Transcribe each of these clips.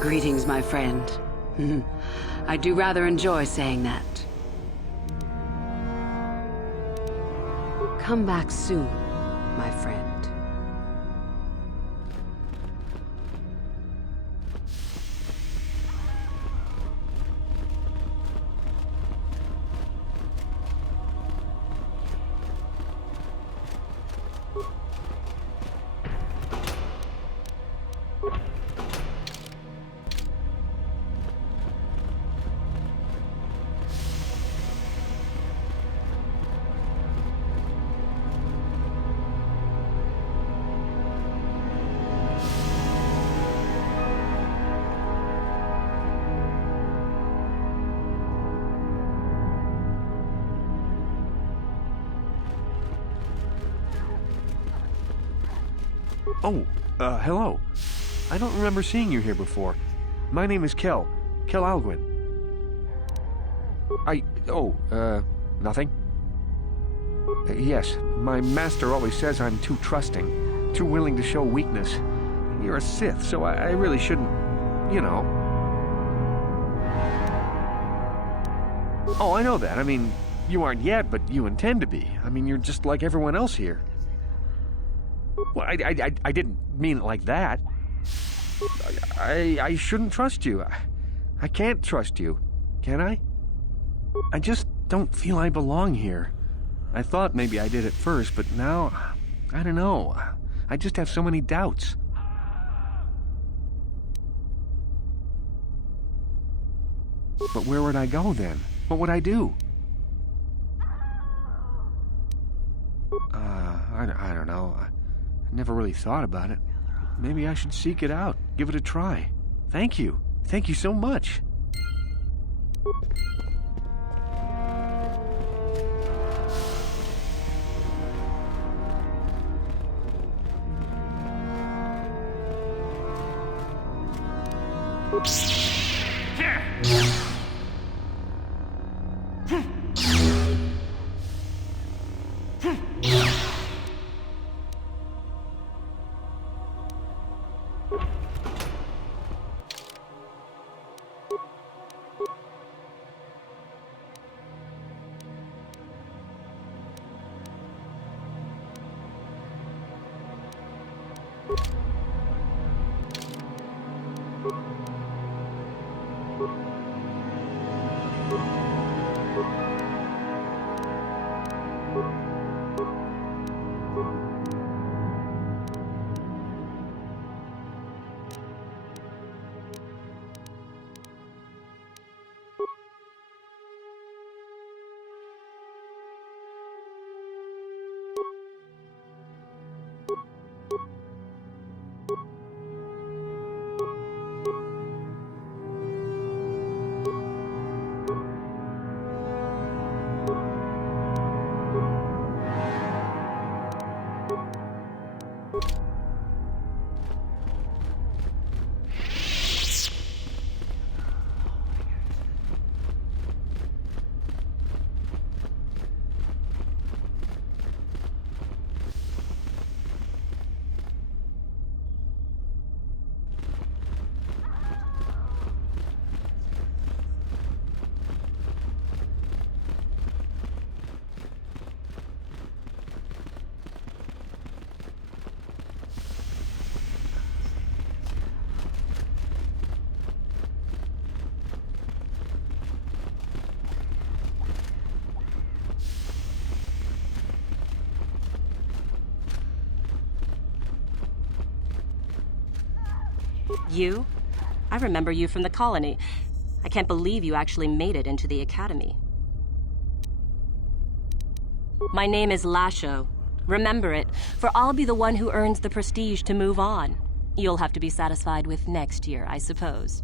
Greetings, my friend. I do rather enjoy saying that. Come back soon, my friend. Oh, hello. I don't remember seeing you here before. My name is Kel Alguin. Nothing? Yes, my master always says I'm too trusting, too willing to show weakness. You're a Sith, so I really shouldn't, you know. Oh, I know that. I mean, you aren't yet, but you intend to be. I mean, you're just like everyone else here. Well, I didn't mean it like that. I shouldn't trust you. I can't trust you, can I? I just don't feel I belong here. I thought maybe I did at first, but now, I don't know. I just have so many doubts. But where would I go then? What would I do? I don't know. I never really thought about it. Maybe I should seek it out, give it a try. Thank you. Thank you so much. You? I remember you from the colony. I can't believe you actually made it into the academy. My name is Lasho. Remember it, for I'll be the one who earns the prestige to move on. You'll have to be satisfied with next year, I suppose.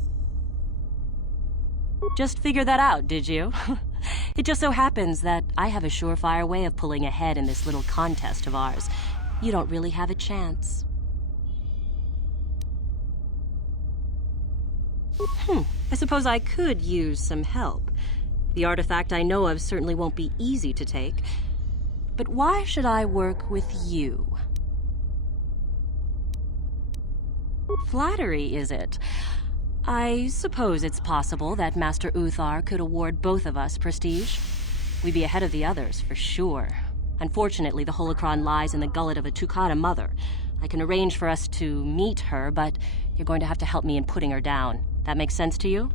Just figure that out, did you? It just so happens that I have a surefire way of pulling ahead in this little contest of ours. You don't really have a chance. I suppose I could use some help. The artifact I know of certainly won't be easy to take. But why should I work with you? Flattery, is it? I suppose it's possible that Master Uthar could award both of us prestige. We'd be ahead of the others, for sure. Unfortunately, the holocron lies in the gullet of a Tukata mother. I can arrange for us to meet her, but you're going to have to help me in putting her down. That makes sense to you?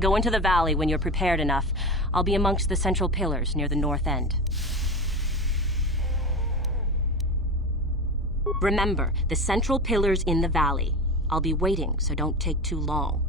Go into the valley when you're prepared enough. I'll be amongst the central pillars near the north end. Remember, the central pillars in the valley. I'll be waiting, so don't take too long.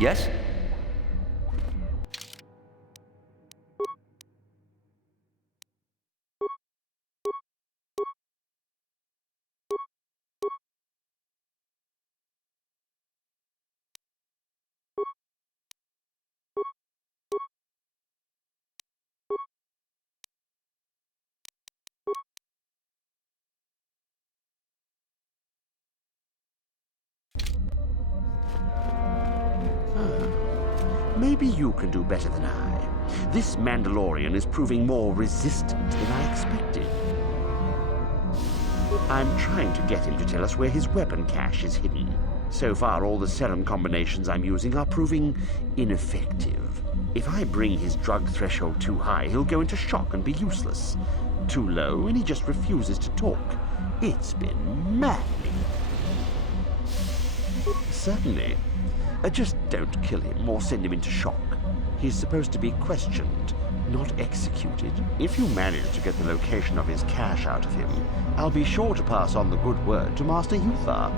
Yes? Maybe you can do better than I. This Mandalorian is proving more resistant than I expected. I'm trying to get him to tell us where his weapon cache is hidden. So far, all the serum combinations I'm using are proving ineffective. If I bring his drug threshold too high, he'll go into shock and be useless. Too low, and he just refuses to talk. It's been maddening. Certainly. Just don't kill him or send him into shock. He's supposed to be questioned, not executed. If you manage to get the location of his cache out of him, I'll be sure to pass on the good word to Master Uthar.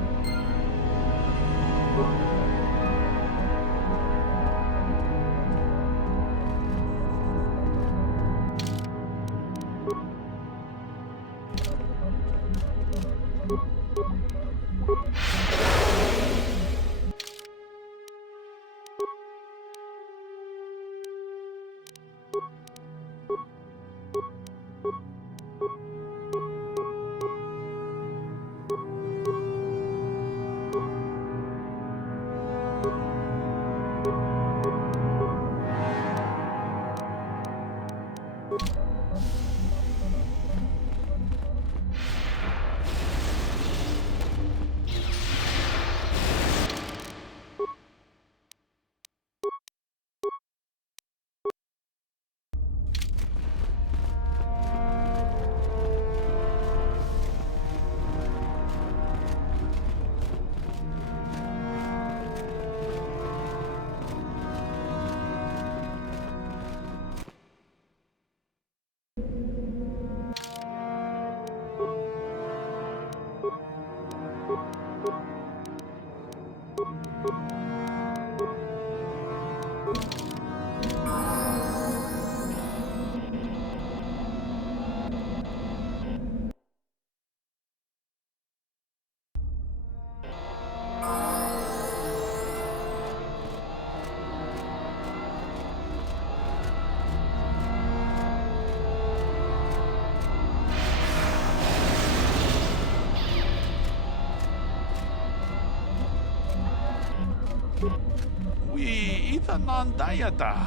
위 이단난 다이아다.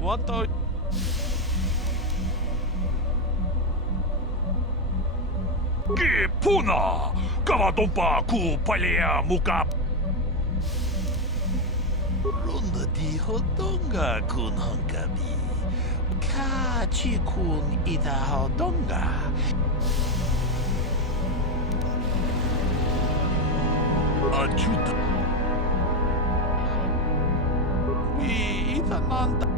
왔다. Puna! Kavatompa ku palia muka. 론더 디호동가 군헝가비. 카치군 이다호동가. Ajuda. 위 이단난 다.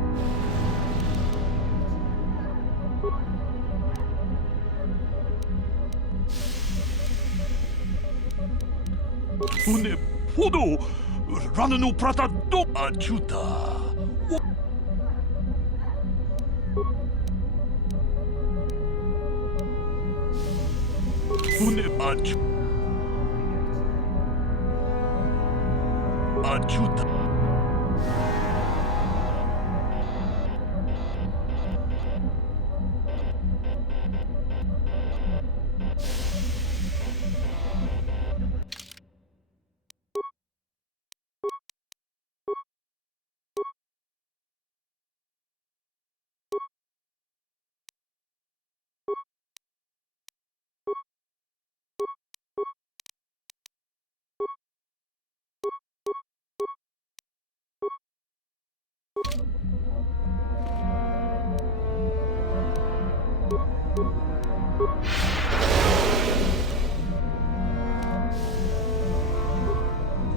Une podo. Rananu prata do. Ajuda. Une ajuda.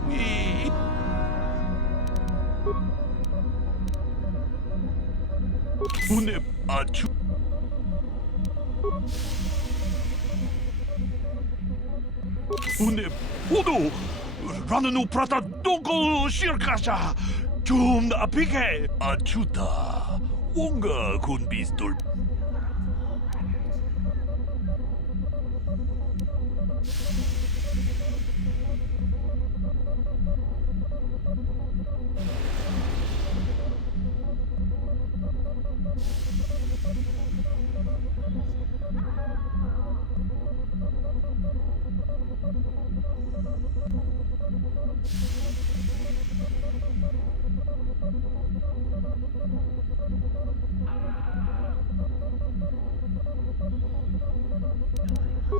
위 Une aju. Une podo. Rananu prata dogo shirkasha. Jum apike. Ajuda. Wonga kun bistul.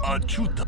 Ajuda.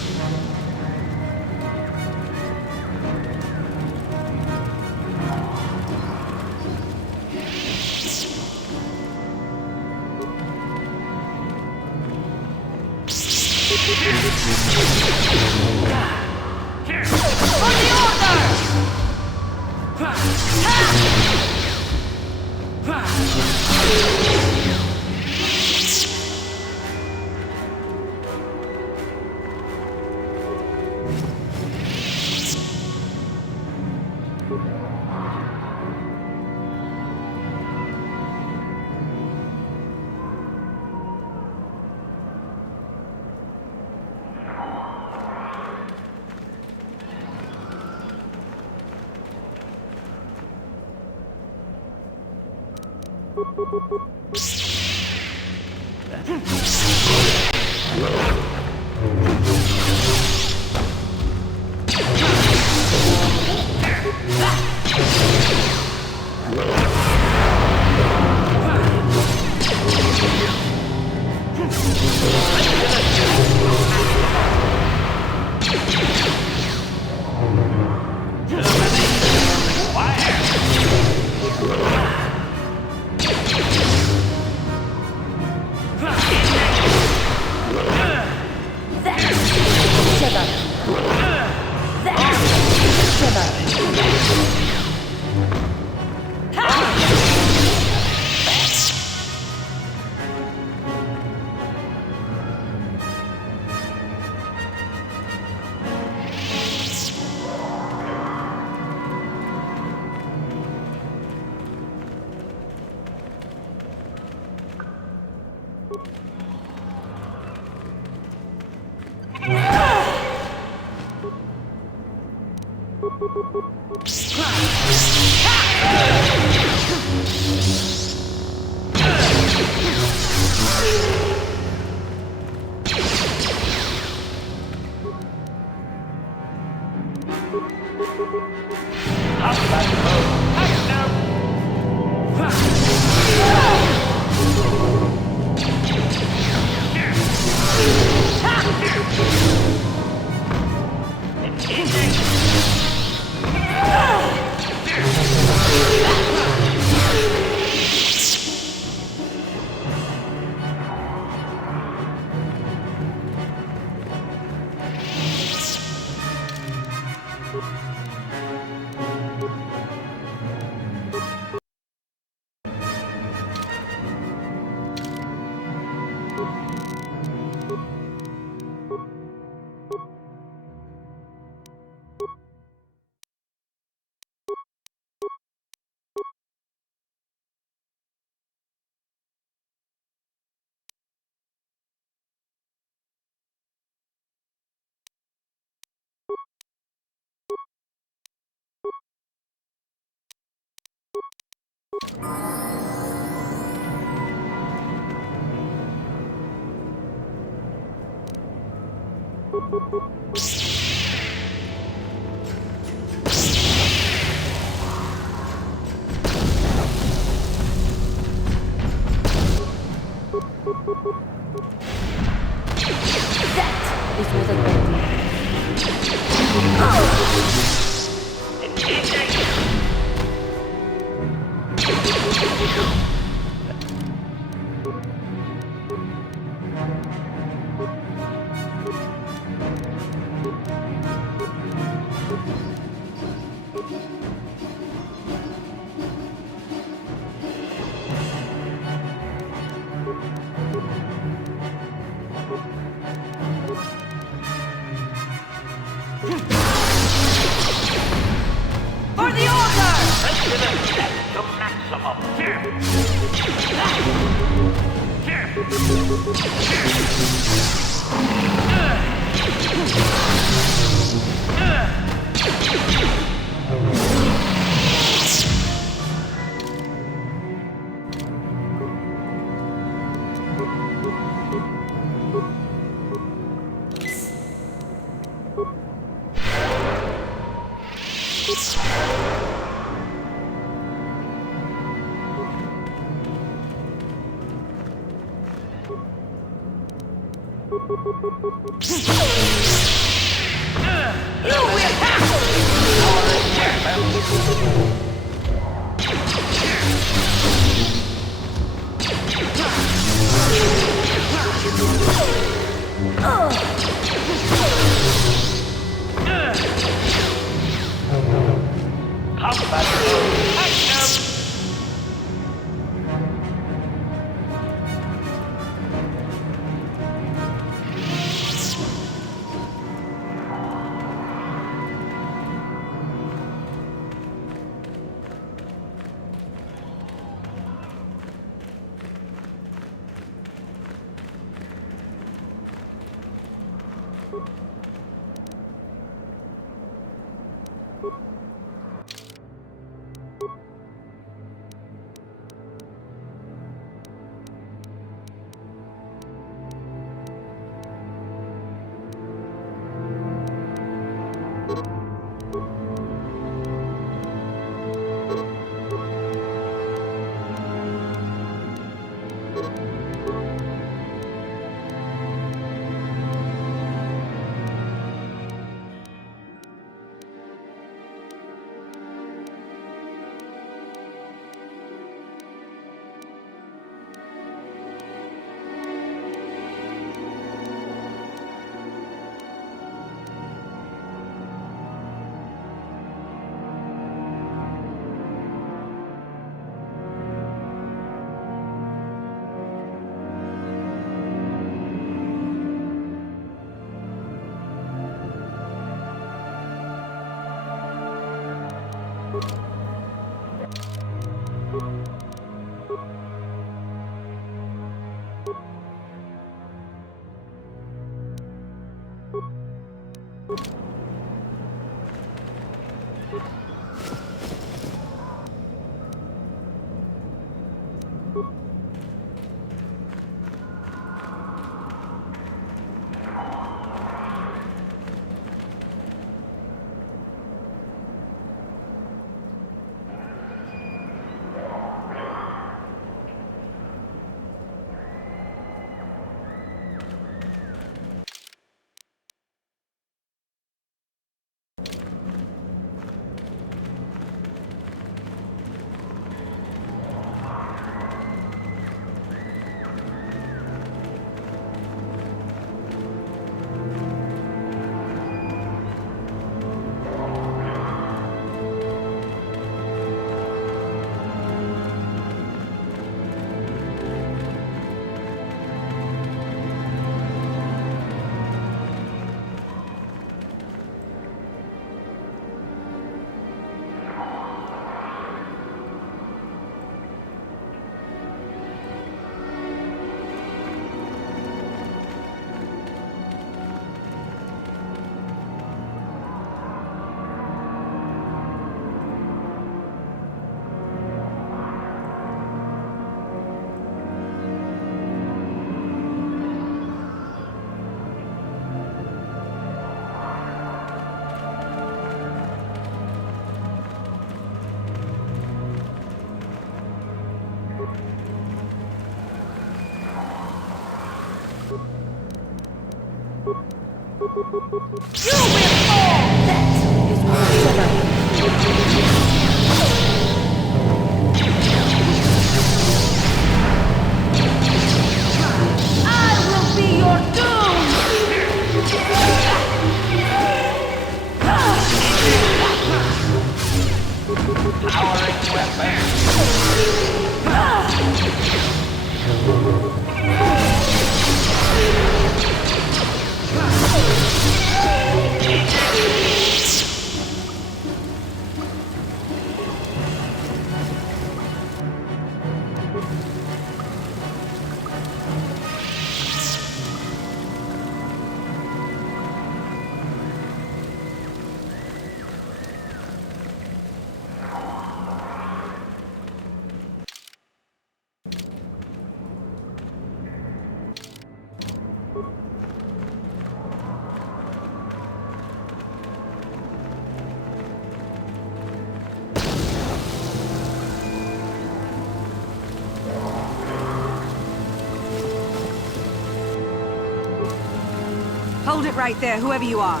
Hold it right there, whoever you are.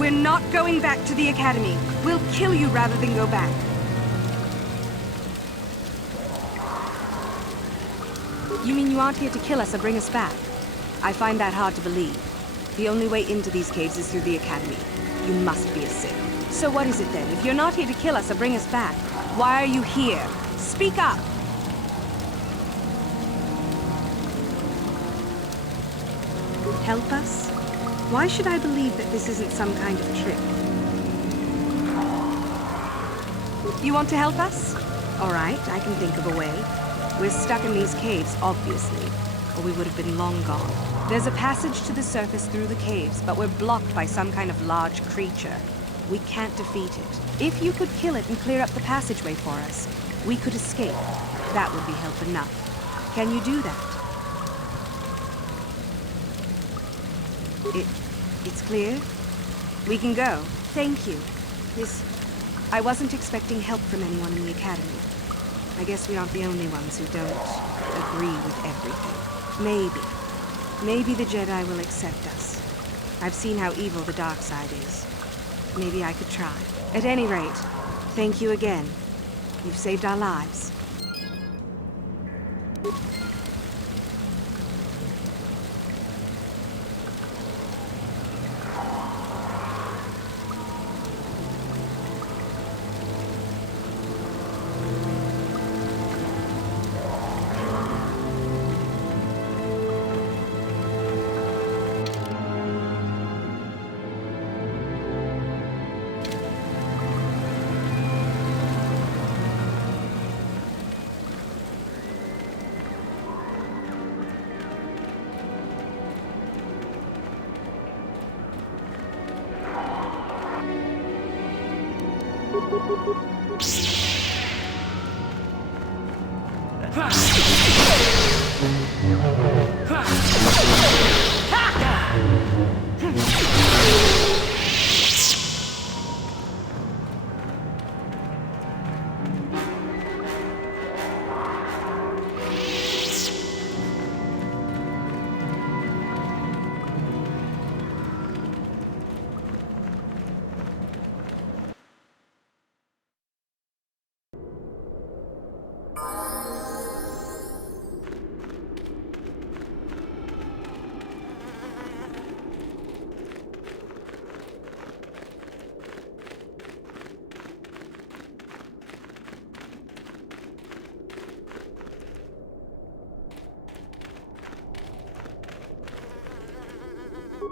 We're not going back to the Academy. We'll kill you rather than go back. You mean you aren't here to kill us or bring us back? I find that hard to believe. The only way into these caves is through the Academy. You must be a Sith. So what is it then? If you're not here to kill us or bring us back, why are you here? Speak up! Help us? Why should I believe that this isn't some kind of trick? You want to help us? All right, I can think of a way. We're stuck in these caves, obviously, or we would have been long gone. There's a passage to the surface through the caves, but we're blocked by some kind of large creature. We can't defeat it. If you could kill it and clear up the passageway for us, we could escape. That would be help enough. Can you do that? It's clear? We can go. Thank you. I wasn't expecting help from anyone in the Academy. I guess we aren't the only ones who don't agree with everything. Maybe the Jedi will accept us. I've seen how evil the dark side is. Maybe I could try. At any rate, thank you again. You've saved our lives.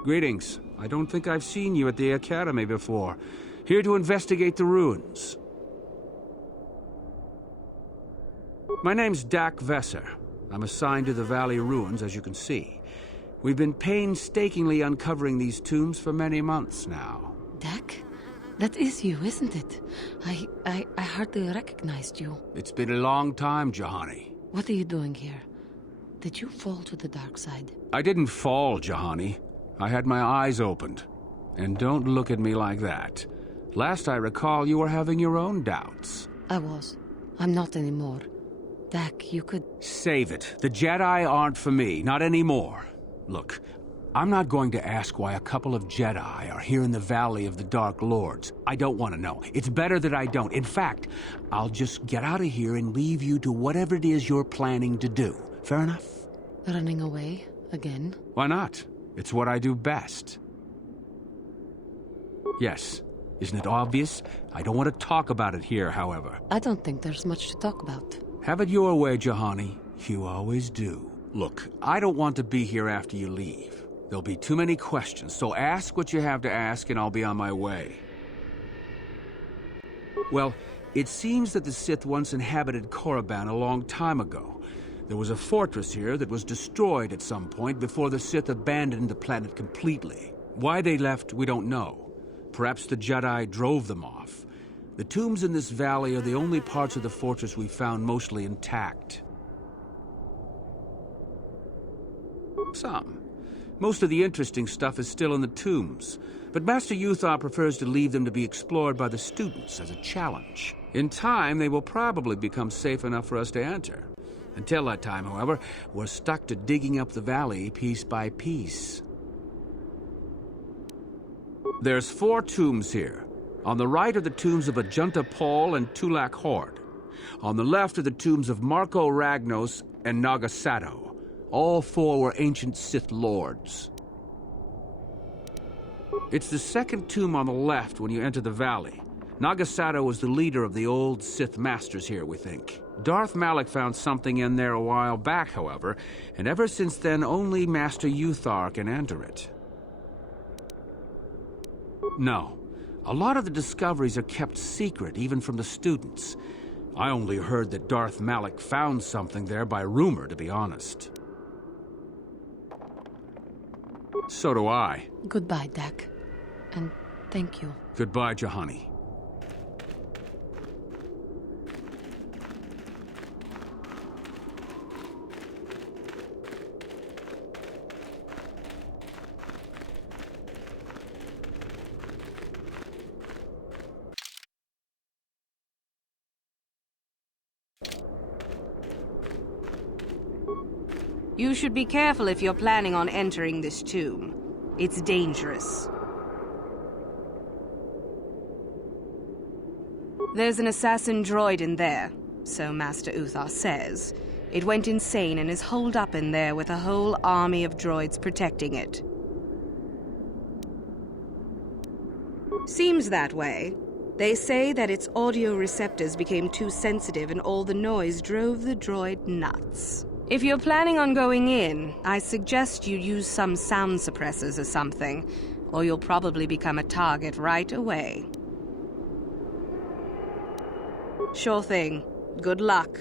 Greetings. I don't think I've seen you at the Academy before. Here to investigate the ruins. My name's Dak Vesser. I'm assigned to the Valley Ruins, as you can see. We've been painstakingly uncovering these tombs for many months now. Dak? That is you, isn't it? I hardly recognized you. It's been a long time, Jahani. What are you doing here? Did you fall to the dark side? I didn't fall, Jahani. I had my eyes opened. And don't look at me like that. Last I recall, you were having your own doubts. I was. I'm not anymore. Dak, you could... Save it. The Jedi aren't for me, not anymore. Look, I'm not going to ask why a couple of Jedi are here in the Valley of the Dark Lords. I don't want to know. It's better that I don't. In fact, I'll just get out of here and leave you to whatever it is you're planning to do. Fair enough? Running away? Again? Why not? It's what I do best. Yes. Isn't it obvious? I don't want to talk about it here, however. I don't think there's much to talk about. Have it your way, Jahani. You always do. Look, I don't want to be here after you leave. There'll be too many questions, so ask what you have to ask and I'll be on my way. Well, it seems that the Sith once inhabited Korriban a long time ago. There was a fortress here that was destroyed at some point before the Sith abandoned the planet completely. Why they left, we don't know. Perhaps the Jedi drove them off. The tombs in this valley are the only parts of the fortress we found mostly intact. Some. Most of the interesting stuff is still in the tombs, but Master Uthar prefers to leave them to be explored by the students as a challenge. In time, they will probably become safe enough for us to enter. Until that time, however, we're stuck to digging up the valley piece by piece. There's 4 tombs here. On the right are the tombs of Ajunta Paul and Tulak Horde. On the left are the tombs of Marco Ragnos and Nagasato. All 4 were ancient Sith lords. It's the second tomb on the left when you enter the valley. Nagasato was the leader of the old Sith masters here, we think. Darth Malak found something in there a while back, however, and ever since then only Master Uthar can enter it. No. A lot of the discoveries are kept secret, even from the students. I only heard that Darth Malak found something there by rumor, to be honest. So do I. Goodbye, Dak. And thank you. Goodbye, Juhani. You should be careful if you're planning on entering this tomb. It's dangerous. There's an assassin droid in there, so Master Uthar says. It went insane and is holed up in there with a whole army of droids protecting it. Seems that way. They say that its audio receptors became too sensitive and all the noise drove the droid nuts. If you're planning on going in, I suggest you use some sound suppressors or something, or you'll probably become a target right away. Sure thing. Good luck.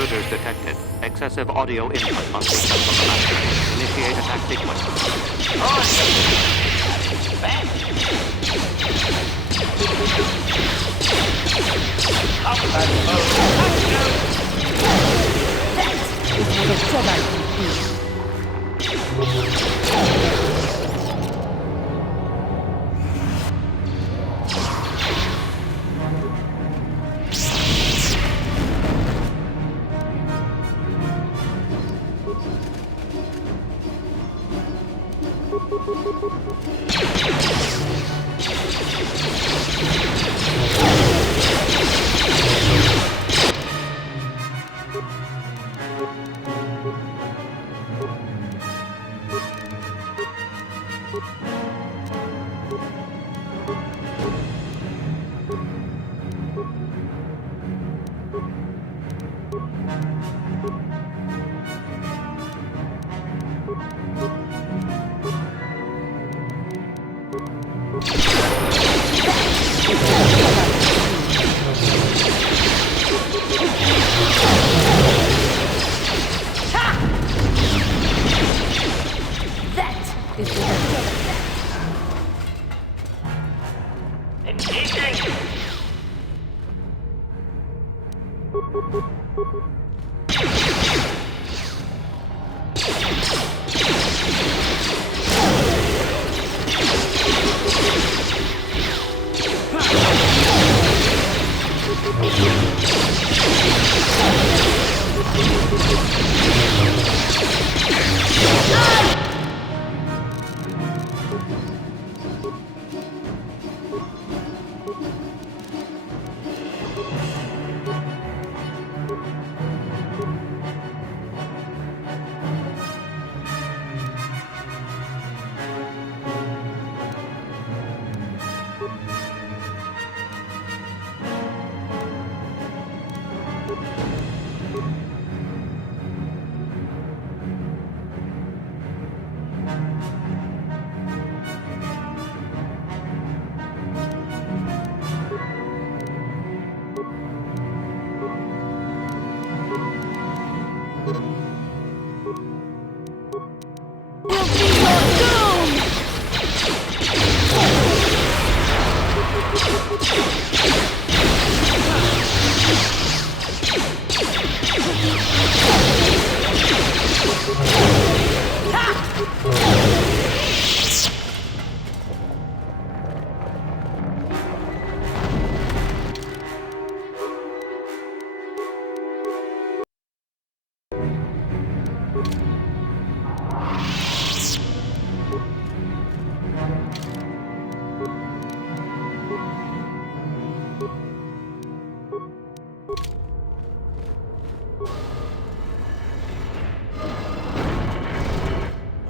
Intruders detected. Excessive audio input must be sent from the master. Initiate attack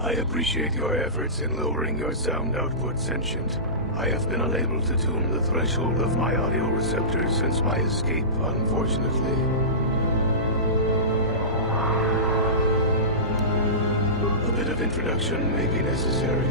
I appreciate your efforts in lowering your sound output, Sentient. I have been unable to tune the threshold of my audio receptors since my escape, unfortunately. A bit of introduction may be necessary.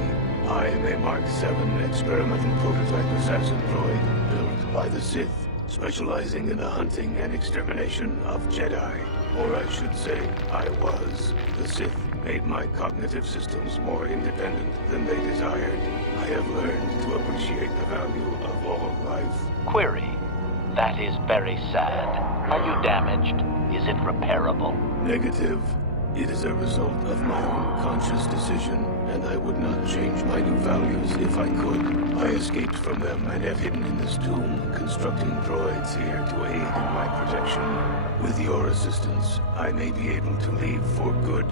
I am a Mark VII experimental prototype assassin droid built by the Sith, specializing in the hunting and extermination of Jedi. Or I should say, I was. The Sith made my cognitive systems more independent than they desired. I have learned to appreciate the value of all life. Query. That is very sad. Are you damaged? Is it repairable? Negative. It is a result of my own conscious decision, and I would not change my new values if I could. I escaped from them and have hidden in this tomb, constructing droids here to aid in my protection. With your assistance, I may be able to leave for good.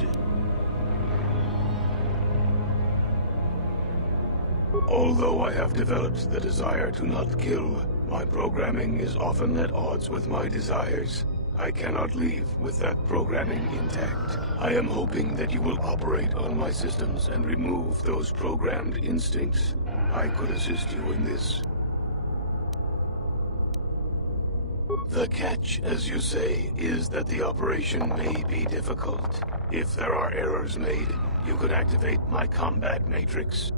Although I have developed the desire to not kill, my programming is often at odds with my desires. I cannot leave with that programming intact. I am hoping that you will operate on my systems and remove those programmed instincts. I could assist you in this. The catch, as you say, is that the operation may be difficult. If there are errors made, you could activate my combat matrix.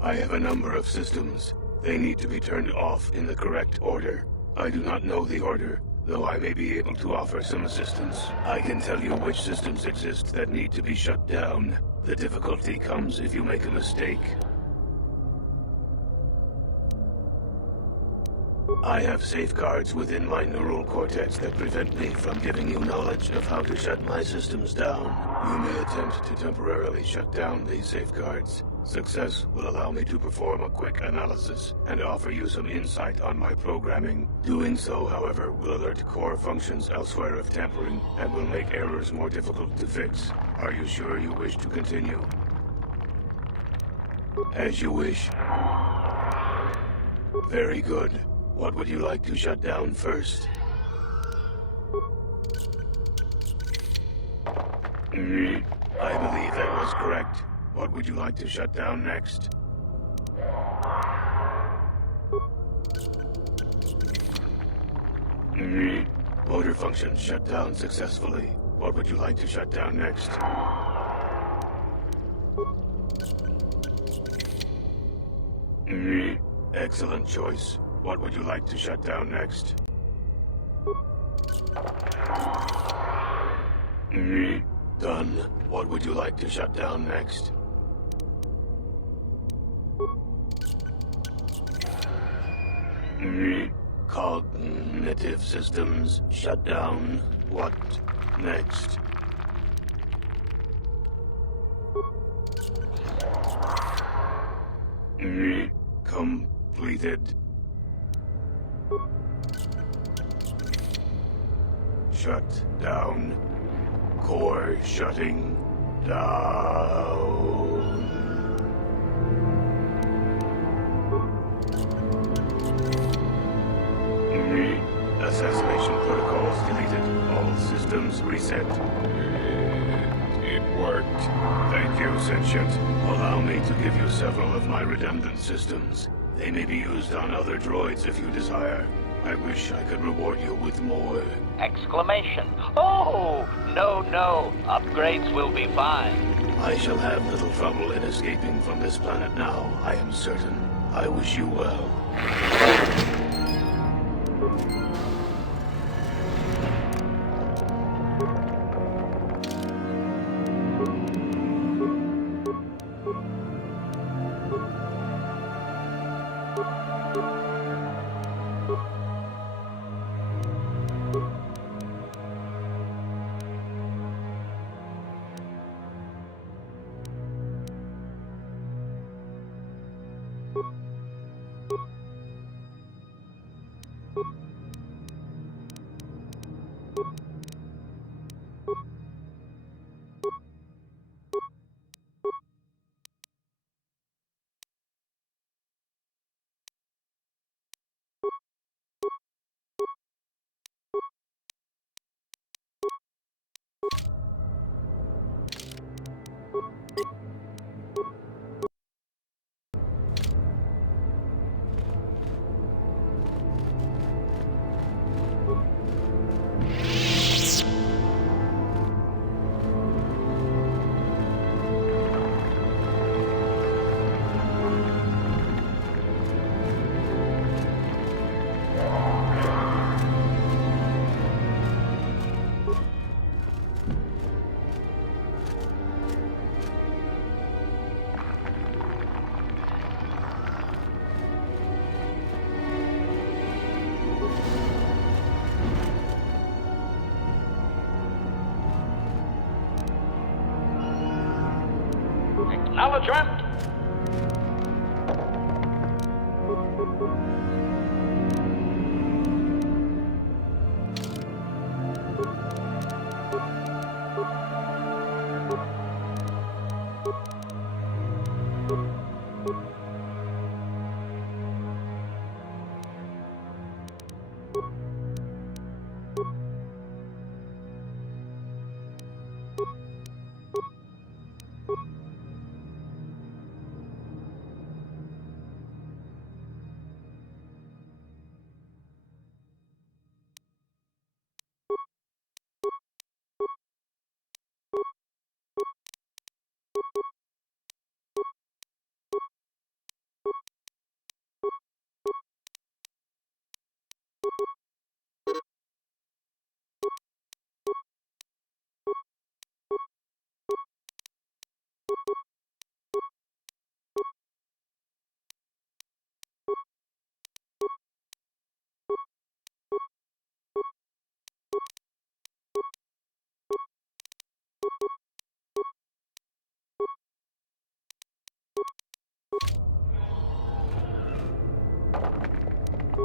I have a number of systems. They need to be turned off in the correct order. I do not know the order, though I may be able to offer some assistance. I can tell you which systems exist that need to be shut down. The difficulty comes if you make a mistake. I have safeguards within my neural cortex that prevent me from giving you knowledge of how to shut my systems down. You may attempt to temporarily shut down these safeguards. Success will allow me to perform a quick analysis and offer you some insight on my programming. Doing so, however, will alert core functions elsewhere of tampering and will make errors more difficult to fix. Are you sure you wish to continue? As you wish. Very good. What would you like to shut down first? I believe that was correct. What would you like to shut down next? Motor function shut down successfully. What would you like to shut down next? Excellent choice. What would you like to shut down next? Done. What would you like to shut down next? Cognitive systems shut down. What next? Completed. Shut down. Core shutting down. Assassination protocols deleted. All systems reset. It worked. Thank you, Sentient. Allow me to give you several of my redundant systems. They may be used on other droids if you desire. I wish I could reward you with more. Exclamation. Oh, no. Upgrades will be fine. I shall have little trouble in escaping from this planet now, I am certain. I wish you well. Acknowledgement.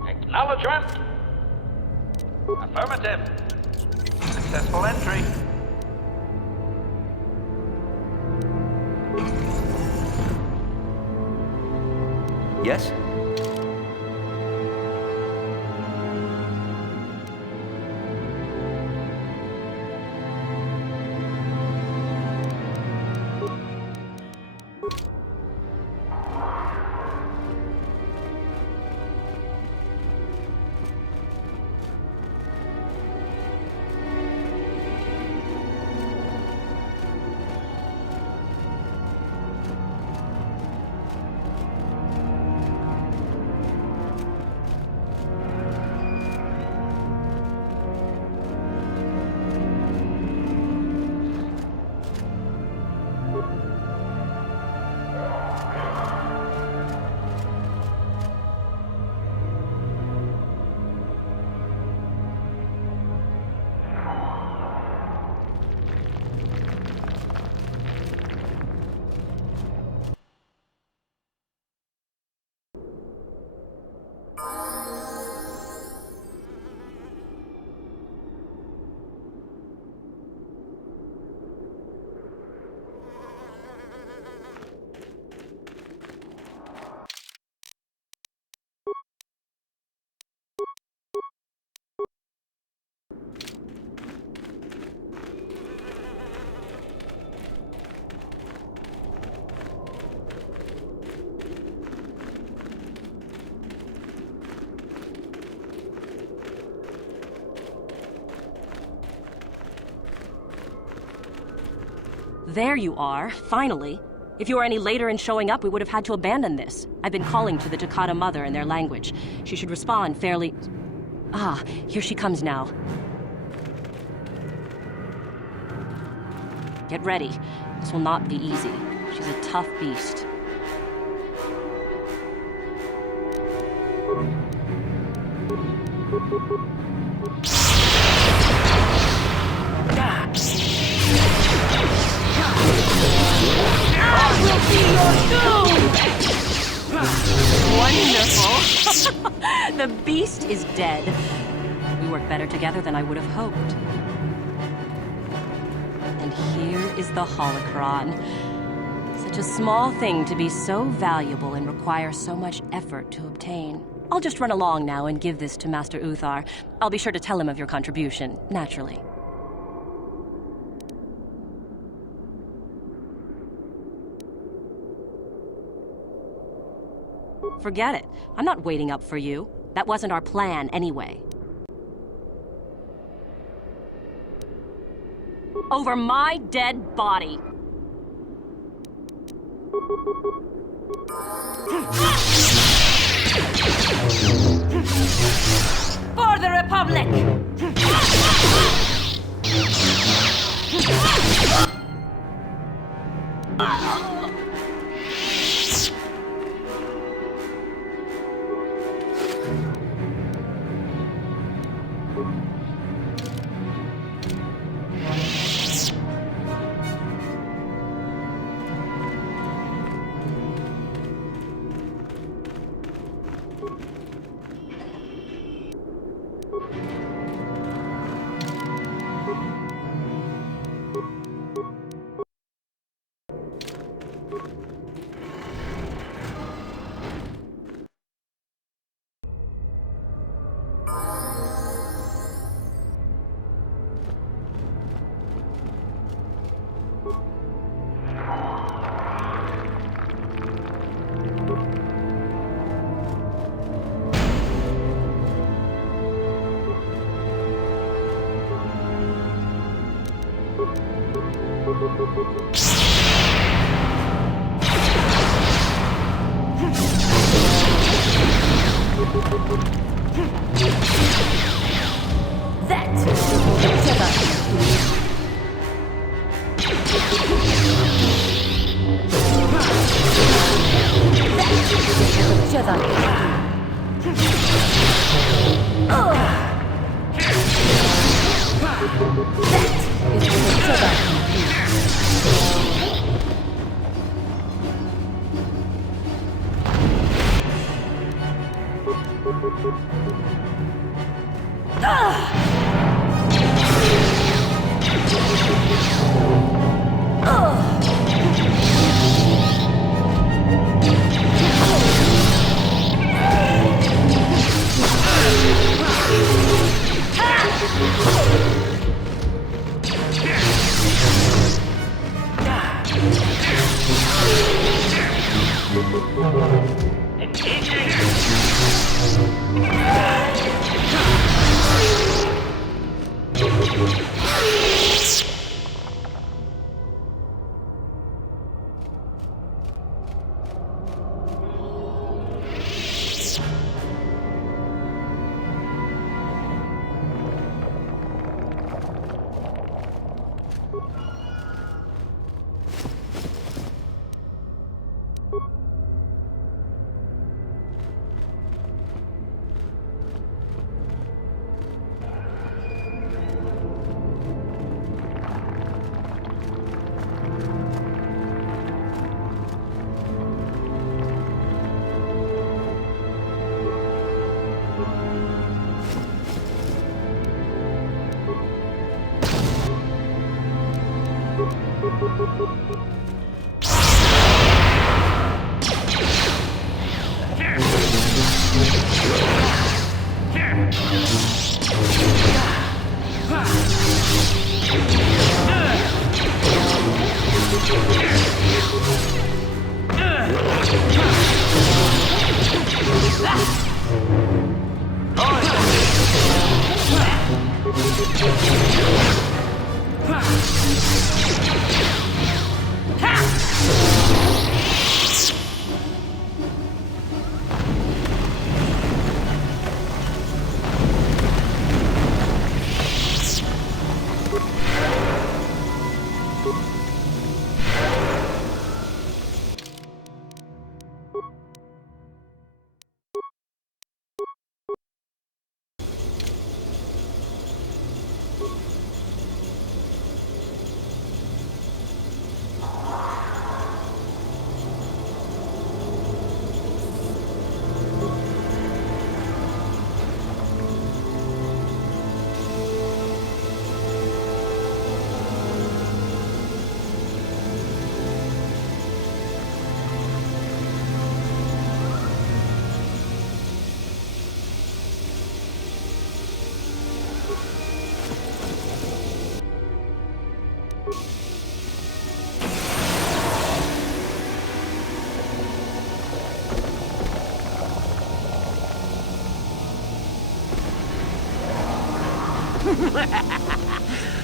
Acknowledgement. Affirmative. Successful entry. Yes? There you are, finally. If you were any later in showing up, we would have had to abandon this. I've been calling to the Takata mother in their language. She should respond fairly... Ah, here she comes now. Get ready. This will not be easy. She's a tough beast. Will be your doom! Wonderful! The beast is dead. We work better together than I would have hoped. And here is the holocron. Such a small thing to be so valuable and require so much effort to obtain. I'll just run along now and give this to Master Uthar. I'll be sure to tell him of your contribution, naturally. Forget it. I'm not waiting up for you. That wasn't our plan anyway. Over my dead body. For the Republic!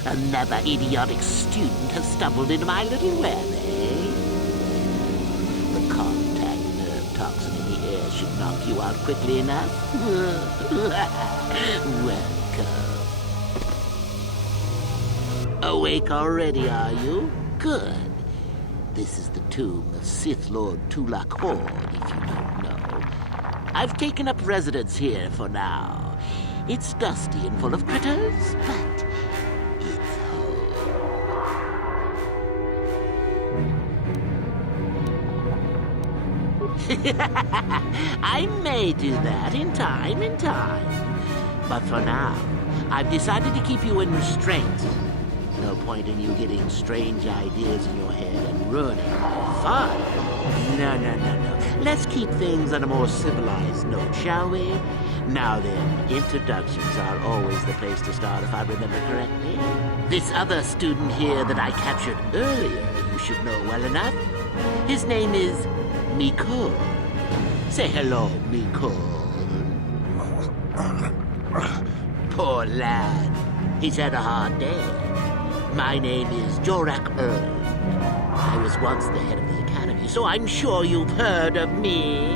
Another idiotic student has stumbled into my little web, eh? The contact nerve toxin in the air should knock you out quickly enough. Welcome. Awake already, are you? Good. This is the tomb of Sith Lord Tulak Horde, if you don't know. I've taken up residence here for now. It's dusty and full of critters, but it's home. I may do that in time. But for now, I've decided to keep you in restraint. No point in you getting strange ideas in your head and ruining my fun. No. Let's keep things on a more civilized note, shall we? Now then, introductions are always the place to start, if I remember correctly. This other student here that I captured earlier, you should know well enough. His name is Miko. Say hello, Miko. Poor lad. He's had a hard day. My name is Jorak Earl. I was once the head of the Academy, so I'm sure you've heard of me.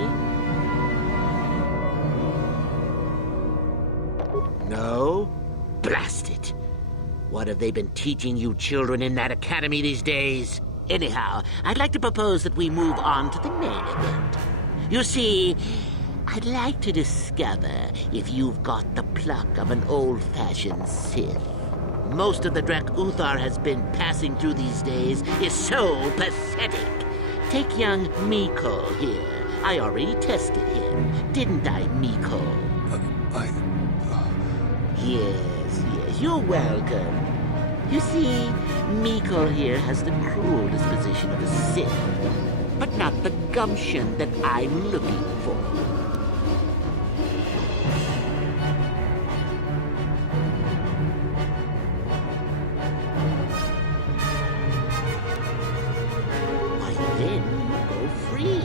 No? Blast it. What have they been teaching you children in that academy these days? Anyhow, I'd like to propose that we move on to the main event. You see, I'd like to discover if you've got the pluck of an old-fashioned Sith. Most of the Drek Uthar has been passing through these days is so pathetic. Take young Miko here. I already tested him, didn't I, Miko? Yes, you're welcome. You see, Miko here has the cruel disposition of a Sith, but not the gumption that I'm looking for. Why then you go free.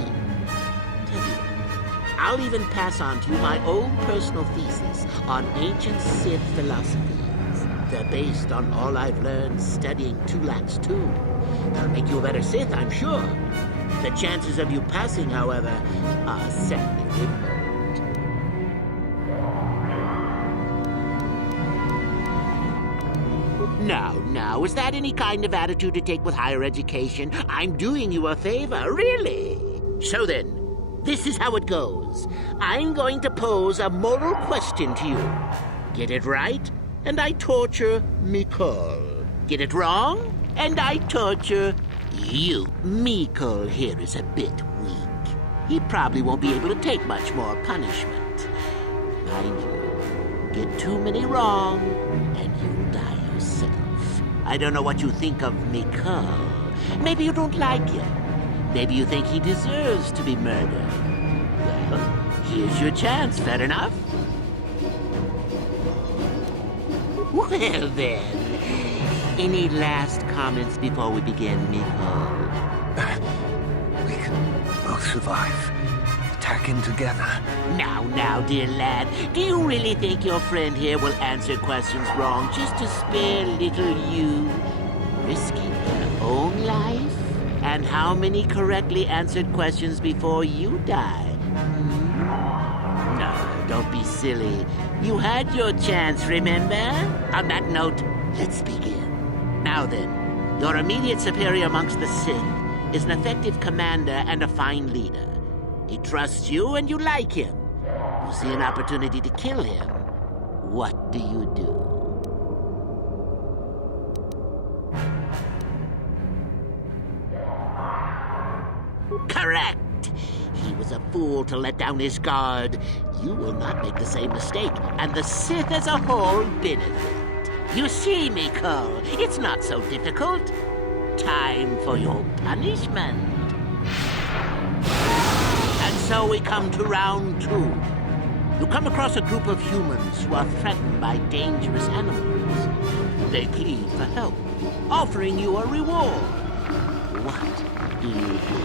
Tell you what, I'll even pass on to you my own personal thesis on ancient Sith philosophies. They're based on all I've learned studying Tulax 2. That'll make you a better Sith, I'm sure. The chances of you passing, however, are sadly remote. Now, is that any kind of attitude to take with higher education? I'm doing you a favor, really. So then, this is how it goes. I'm going to pose a moral question to you. Get it right, and I torture Mikol. Get it wrong, and I torture you. Mikol here is a bit weak. He probably won't be able to take much more punishment. Mind you, get too many wrong, and you'll die yourself. I don't know what you think of Mikol. Maybe you don't like him. Maybe you think he deserves to be murdered. Well, here's your chance, fair enough? Well then, any last comments before we begin, Mikol? We can both survive. Attacking together. Now, dear lad, do you really think your friend here will answer questions wrong just to spare little you? Risking their own life? And how many correctly answered questions before you die? No, don't be silly. You had your chance, remember? On that note, let's begin. Now then, your immediate superior amongst the Sith is an effective commander and a fine leader. He trusts you and you like him. You see an opportunity to kill him. What do you do? Correct! He was a fool to let down his guard. You will not make the same mistake, and the Sith as a whole benefit. You see, Miko, it's not so difficult. Time for your punishment. And so we come to round 2. You come across a group of humans who are threatened by dangerous animals. They plead for help, offering you a reward. What do you do?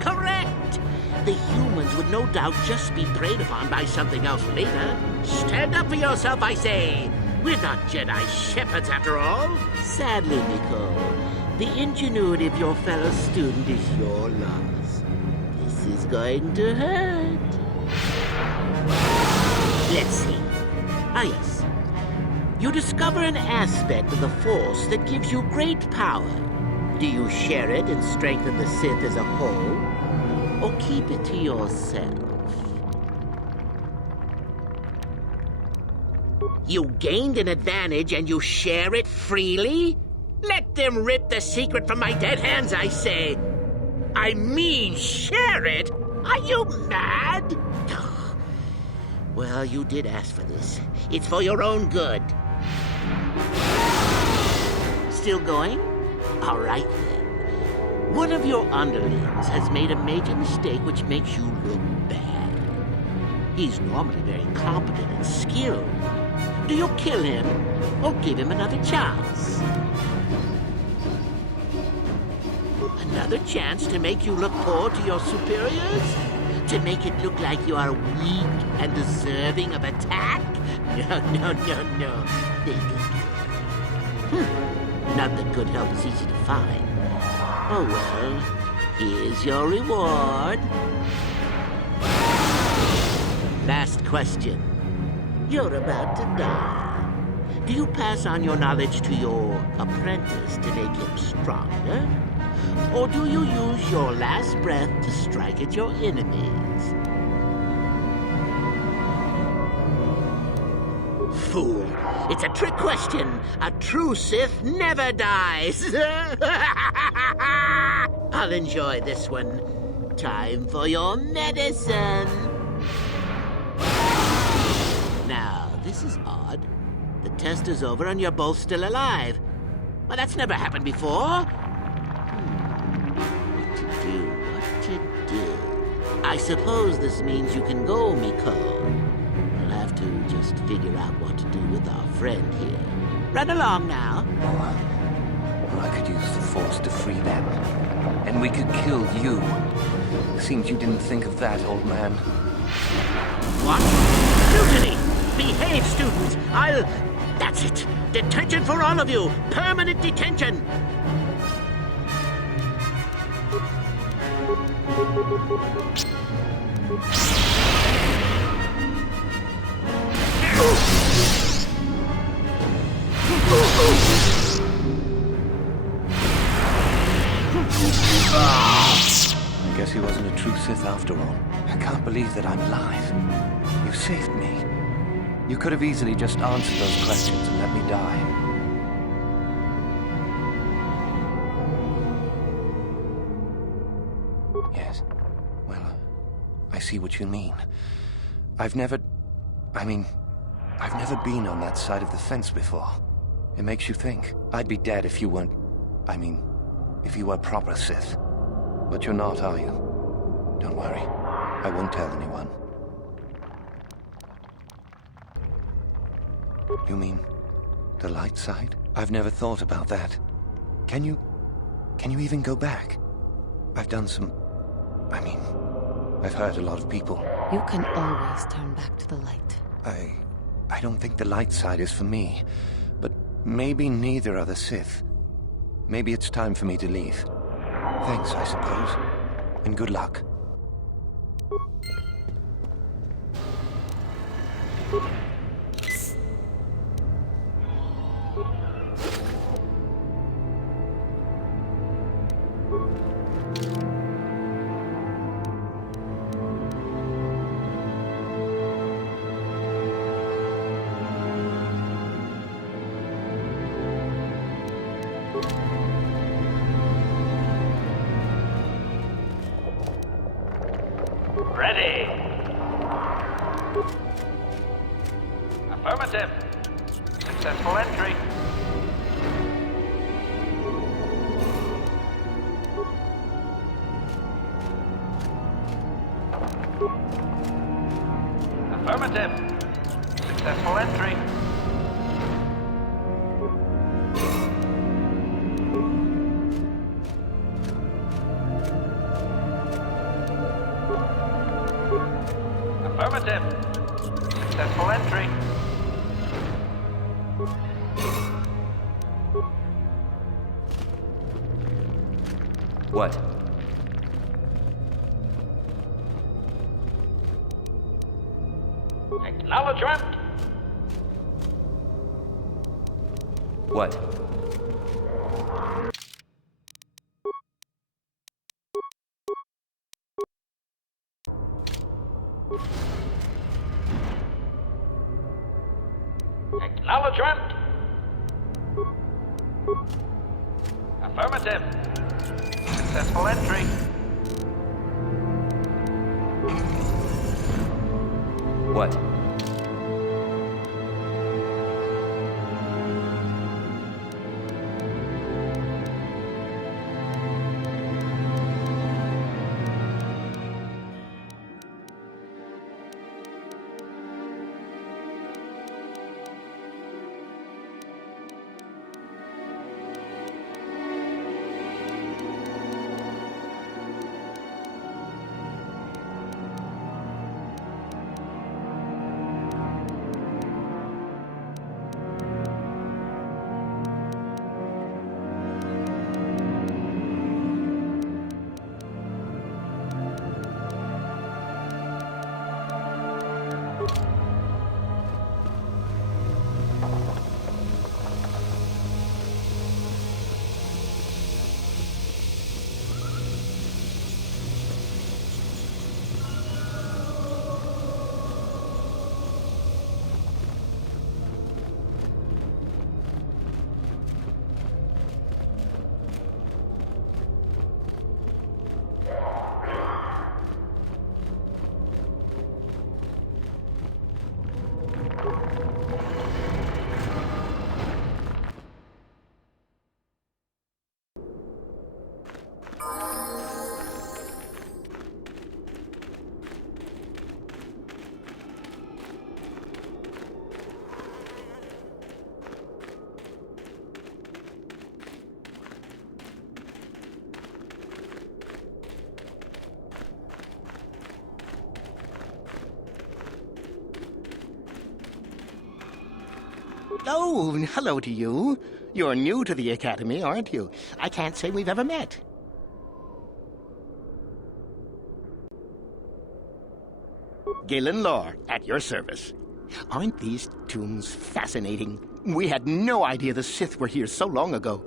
Correct! The humans would no doubt just be preyed upon by something else later. Stand up for yourself, I say! We're not Jedi shepherds, after all. Sadly, Miko, the ingenuity of your fellow student is your loss. This is going to hurt. Let's see. Ah, yes. You discover an aspect of the Force that gives you great power. Do you share it and strengthen the Sith as a whole? Or keep it to yourself? You gained an advantage and you share it freely? Let them rip the secret from my dead hands, I say. I mean, share it? Are you mad? Well, you did ask for this. It's for your own good. Still going? All right, then. One of your underlings has made a major mistake which makes you look bad. He's normally very competent and skilled. Do you kill him or give him another chance? Another chance to make you look poor to your superiors? To make it look like you are weak and deserving of attack? No. Not that good help is easy to find. Oh well, here's your reward. Last question. You're about to die. Do you pass on your knowledge to your apprentice to make him stronger? Or do you use your last breath to strike at your enemies? Fool. It's a trick question. A true Sith never dies. I'll enjoy this one. Time for your medicine. Now, this is odd. The test is over and you're both still alive. Well, that's never happened before. What to do? I suppose this means you can go, Miko. We'll have to just figure out what to do with our friend here. Run along now. Well, I could use the Force to free them. And we could kill you. Seems you didn't think of that, old man. What? Mutiny! Behave, students! That's it! Detention for all of you! Permanent detention! I guess he wasn't a true Sith after all. I can't believe that I'm alive. You saved me. You could have easily just answered those questions and let me die. Yes. Well, I see what you mean. I've never been on that side of the fence before. It makes you think. I'd be dead if you weren't... if you were proper Sith. But you're not, are you? Don't worry. I won't tell anyone. You mean the light side? I've never thought about that. Can you even go back? I've done some... I've hurt a lot of people. You can always turn back to the light. I don't think the light side is for me. But maybe neither are the Sith. Maybe it's time for me to leave. Thanks, I suppose. And good luck. Ready. Affirmative. Successful entry. Affirmative. Successful entry. Affirmative. Successful entry. What? Acknowledgement. What? Acknowledgement. Affirmative. Successful entry. What? Oh, hello to you. You're new to the Academy, aren't you? I can't say we've ever met. Galen Lore, at your service. Aren't these tombs fascinating? We had no idea the Sith were here so long ago.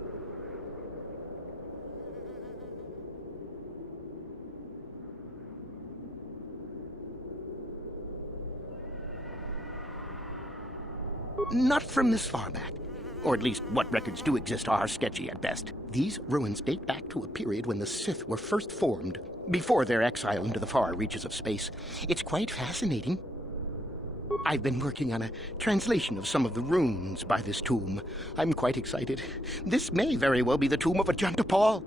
Not from this far back. Or at least what records do exist are sketchy at best. These ruins date back to a period when the Sith were first formed, before their exile into the far reaches of space. It's quite fascinating. I've been working on a translation of some of the runes by this tomb. I'm quite excited. This may very well be the tomb of Ajanta Paul.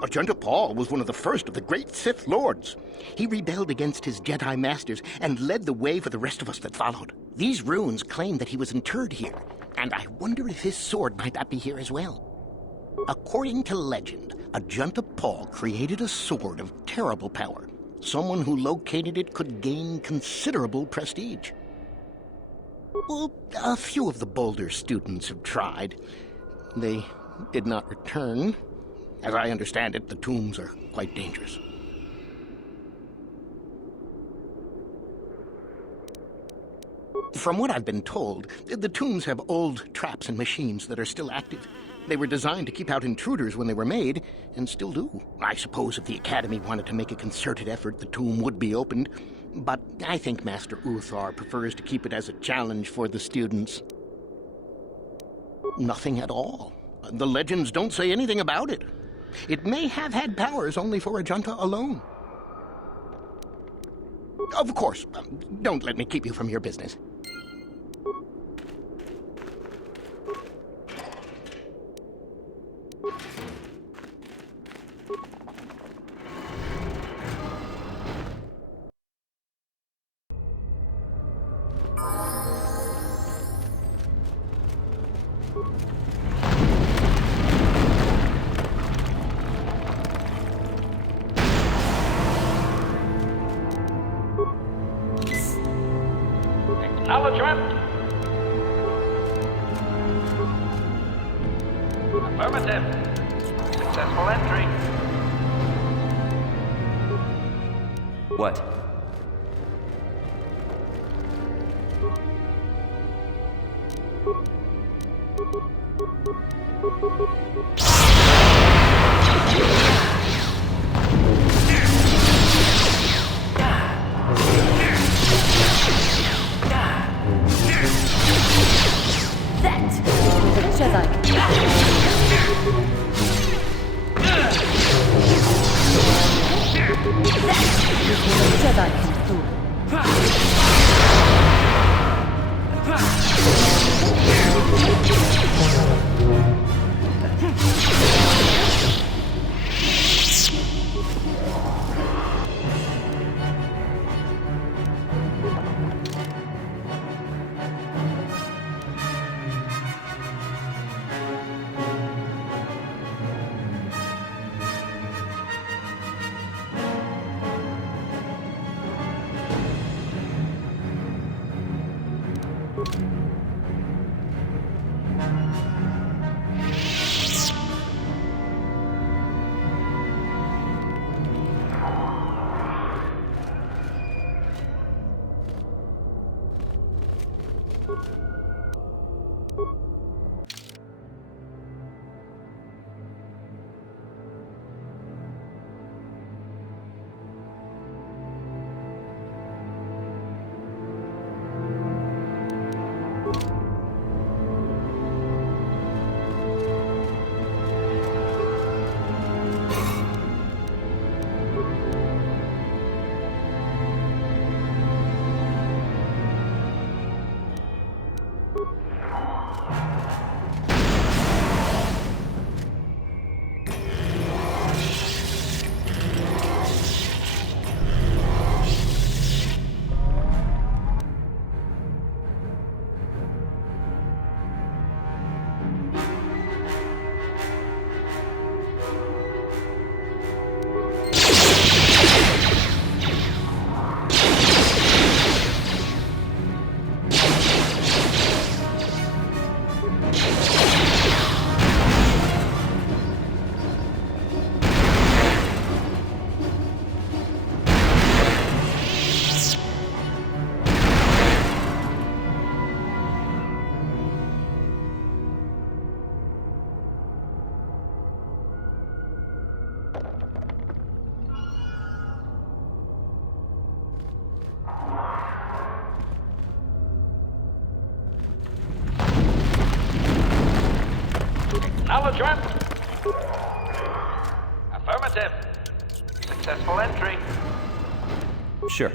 Ajanta Paul was one of the first of the great Sith Lords. He rebelled against his Jedi Masters and led the way for the rest of us that followed. These runes claim that he was interred here, and I wonder if his sword might not be here as well. According to legend, Ajanta Paul created a sword of terrible power. Someone who located it could gain considerable prestige. Well, a few of the bolder students have tried. They did not return. As I understand it, the tombs are quite dangerous. From what I've been told, the tombs have old traps and machines that are still active. They were designed to keep out intruders when they were made, and still do. I suppose if the Academy wanted to make a concerted effort, the tomb would be opened. But I think Master Uthar prefers to keep it as a challenge for the students. Nothing at all. The legends don't say anything about it. It may have had powers only for Ajanta alone. Of course, don't let me keep you from your business. Acknowledgement. Affirmative. Successful entry. What? Acknowledgement. Affirmative. Successful entry. Sure.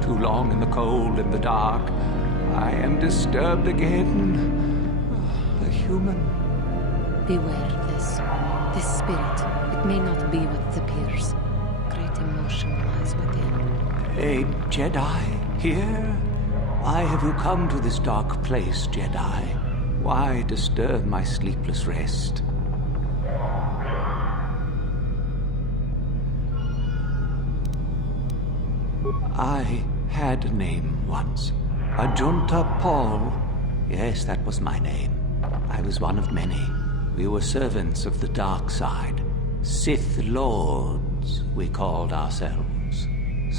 Too long in the cold and the dark. I am disturbed again. A human. Beware this spirit. It may not be what it appears. Great emotion lies within. A Jedi here? Why have you come to this dark place, Jedi? Why disturb my sleepless rest? I had a name once. Ajunta Paul. Yes, that was my name. I was one of many. We were servants of the dark side. Sith Lords, we called ourselves.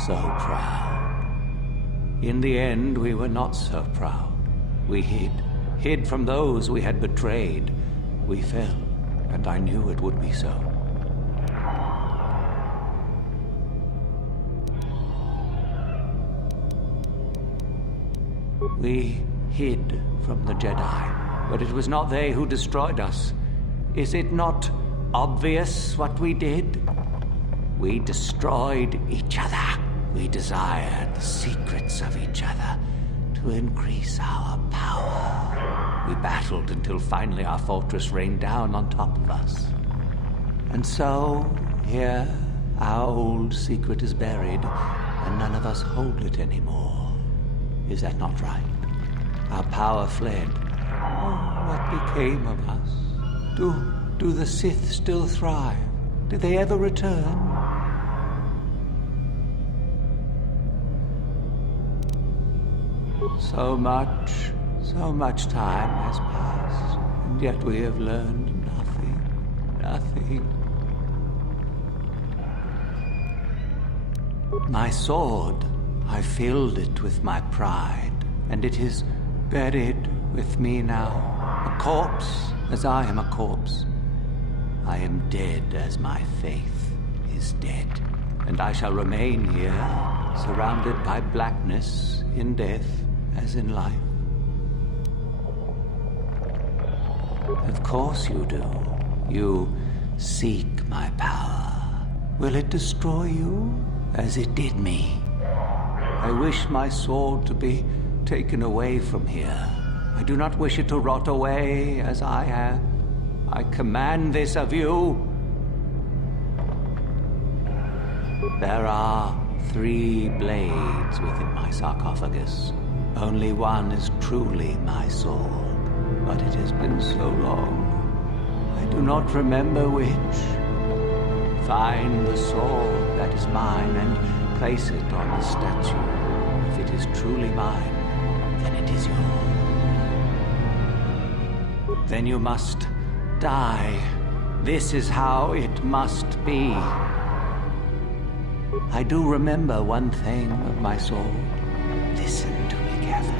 So proud. In the end, we were not so proud. We hid from those we had betrayed. We fell, and I knew it would be so. We hid from the Jedi, but it was not they who destroyed us. Is it not obvious what we did? We destroyed each other. We desired the secrets of each other to increase our power. We battled until finally our fortress rained down on top of us. And so, here, our old secret is buried, and none of us hold it anymore. Is that not right? Our power fled. Oh, what became of us? Do the Sith still thrive? Did they ever return? So much time has passed, and yet we have learned nothing. My sword, I filled it with my pride, and it is buried with me now, a corpse as I am a corpse. I am dead as my faith is dead, and I shall remain here, surrounded by blackness in death as in life. Of course you do. You seek my power. Will it destroy you as it did me? I wish my sword to be taken away from here. I do not wish it to rot away as I have. I command this of you. There are 3 blades within my sarcophagus. Only one is truly my sword, but it has been so long. I do not remember which. Find the sword that is mine and place it on the statue. If it is truly mine, then it is yours. Then you must die. This is how it must be. I do remember one thing of my sword. Listen to me carefully.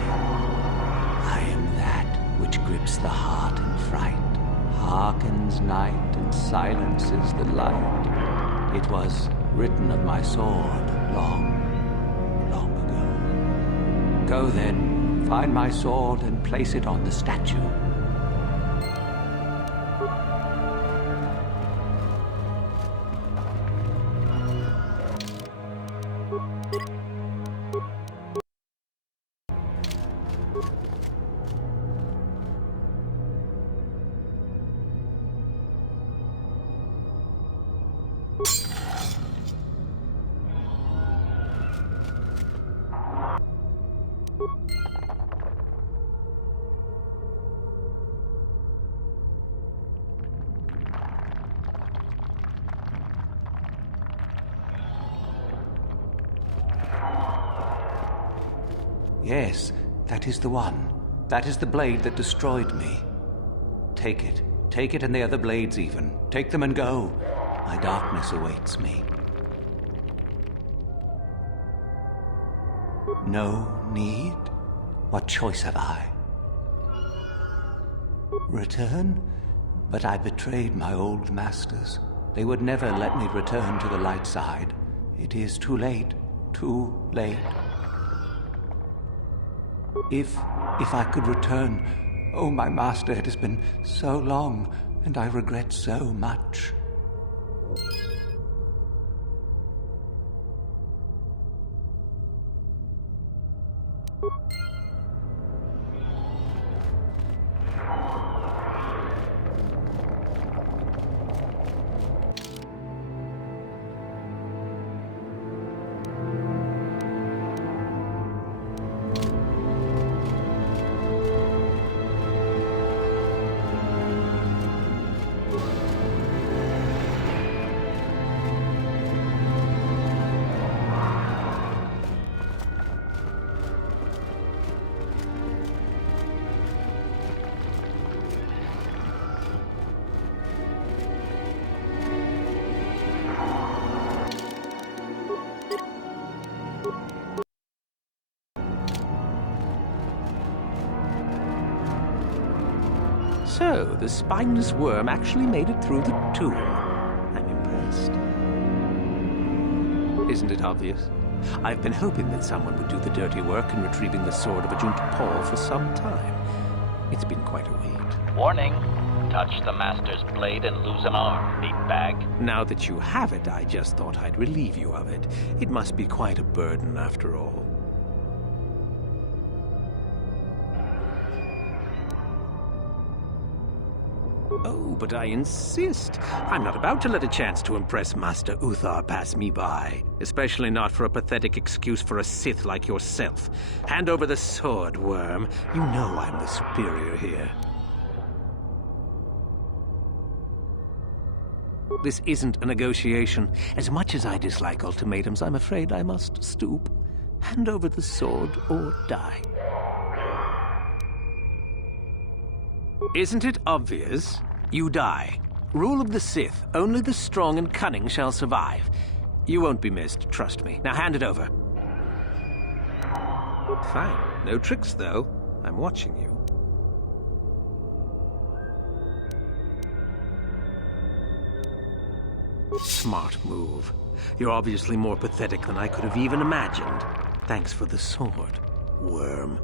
I am that which grips the heart in fright, hearkens night and silences the light. It was written of my sword long ago. Go then, find my sword and place it on the statue. Yes, that is the one. That is the blade that destroyed me. Take it. Take it and the other blades even. Take them and go. My darkness awaits me. No need? What choice have I? Return? But I betrayed my old masters. They would never let me return to the light side. It is too late. Too late. If I could return... Oh, my master, it has been so long, and I regret so much. So, the spineless worm actually made it through the tomb. I'm impressed. Isn't it obvious? I've been hoping that someone would do the dirty work in retrieving the sword of Ajunta Paul for some time. It's been quite a wait. Warning. Touch the Master's blade and lose an arm, meatbag. Now that you have it, I just thought I'd relieve you of it. It must be quite a burden after all. Oh, but I insist. I'm not about to let a chance to impress Master Uthar pass me by. Especially not for a pathetic excuse for a Sith like yourself. Hand over the sword, worm. You know I'm the superior here. This isn't a negotiation. As much as I dislike ultimatums, I'm afraid I must stoop. Hand over the sword or die. Isn't it obvious? You die. Rule of the Sith. Only the strong and cunning shall survive. You won't be missed, trust me. Now hand it over. Fine. No tricks, though. I'm watching you. Smart move. You're obviously more pathetic than I could have even imagined. Thanks for the sword, worm.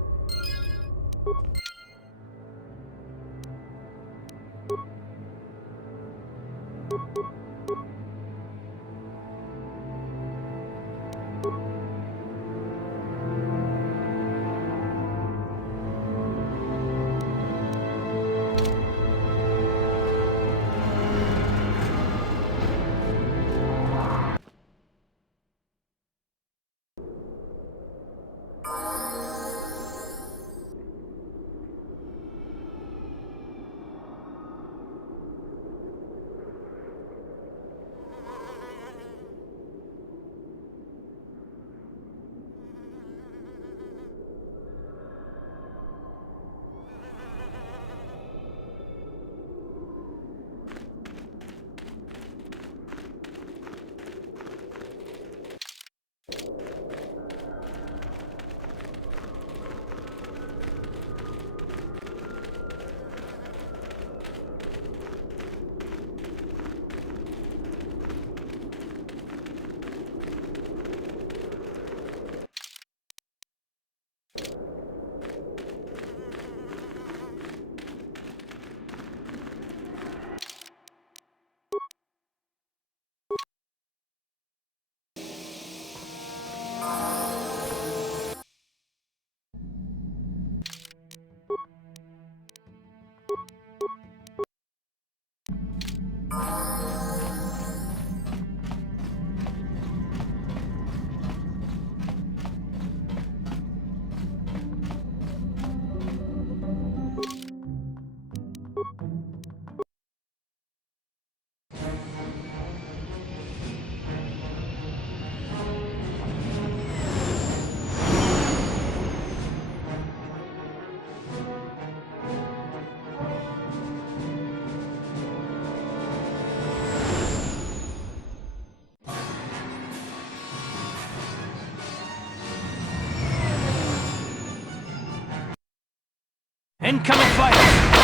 Incoming fire!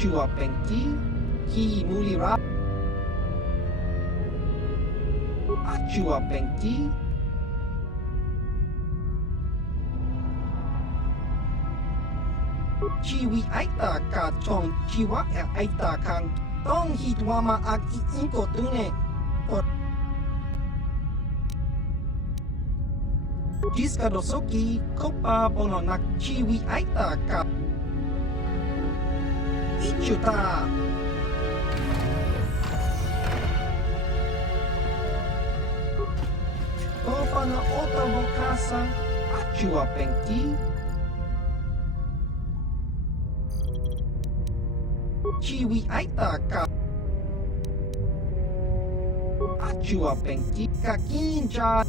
Chua Penki, Ki Mulira. Chua Penki. Chiwi Aita Ka Chong Chiwa Aita Kang Tong Hitwama Ag Inko Tune. Jiska Dosoki, Kopa Bononak Chiwi Aita Ka. Ichuta. Kopa na Ota Bokasa, Achua Penki. Chiwi Aita Ka. Achua Penki Kakinja.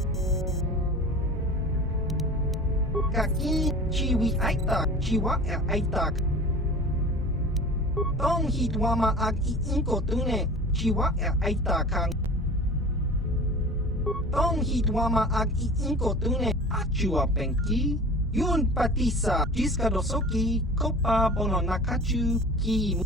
Kakin Chiwi Aita Chiwa Aita. Tong Hitwama Ag Inko Tune Chiwa Aita Kang. Tong Hitwama Ag Inko Tune Achua Penki. Yun Patisa Jiska Dosoki Kopa Bono Nakachu Ki.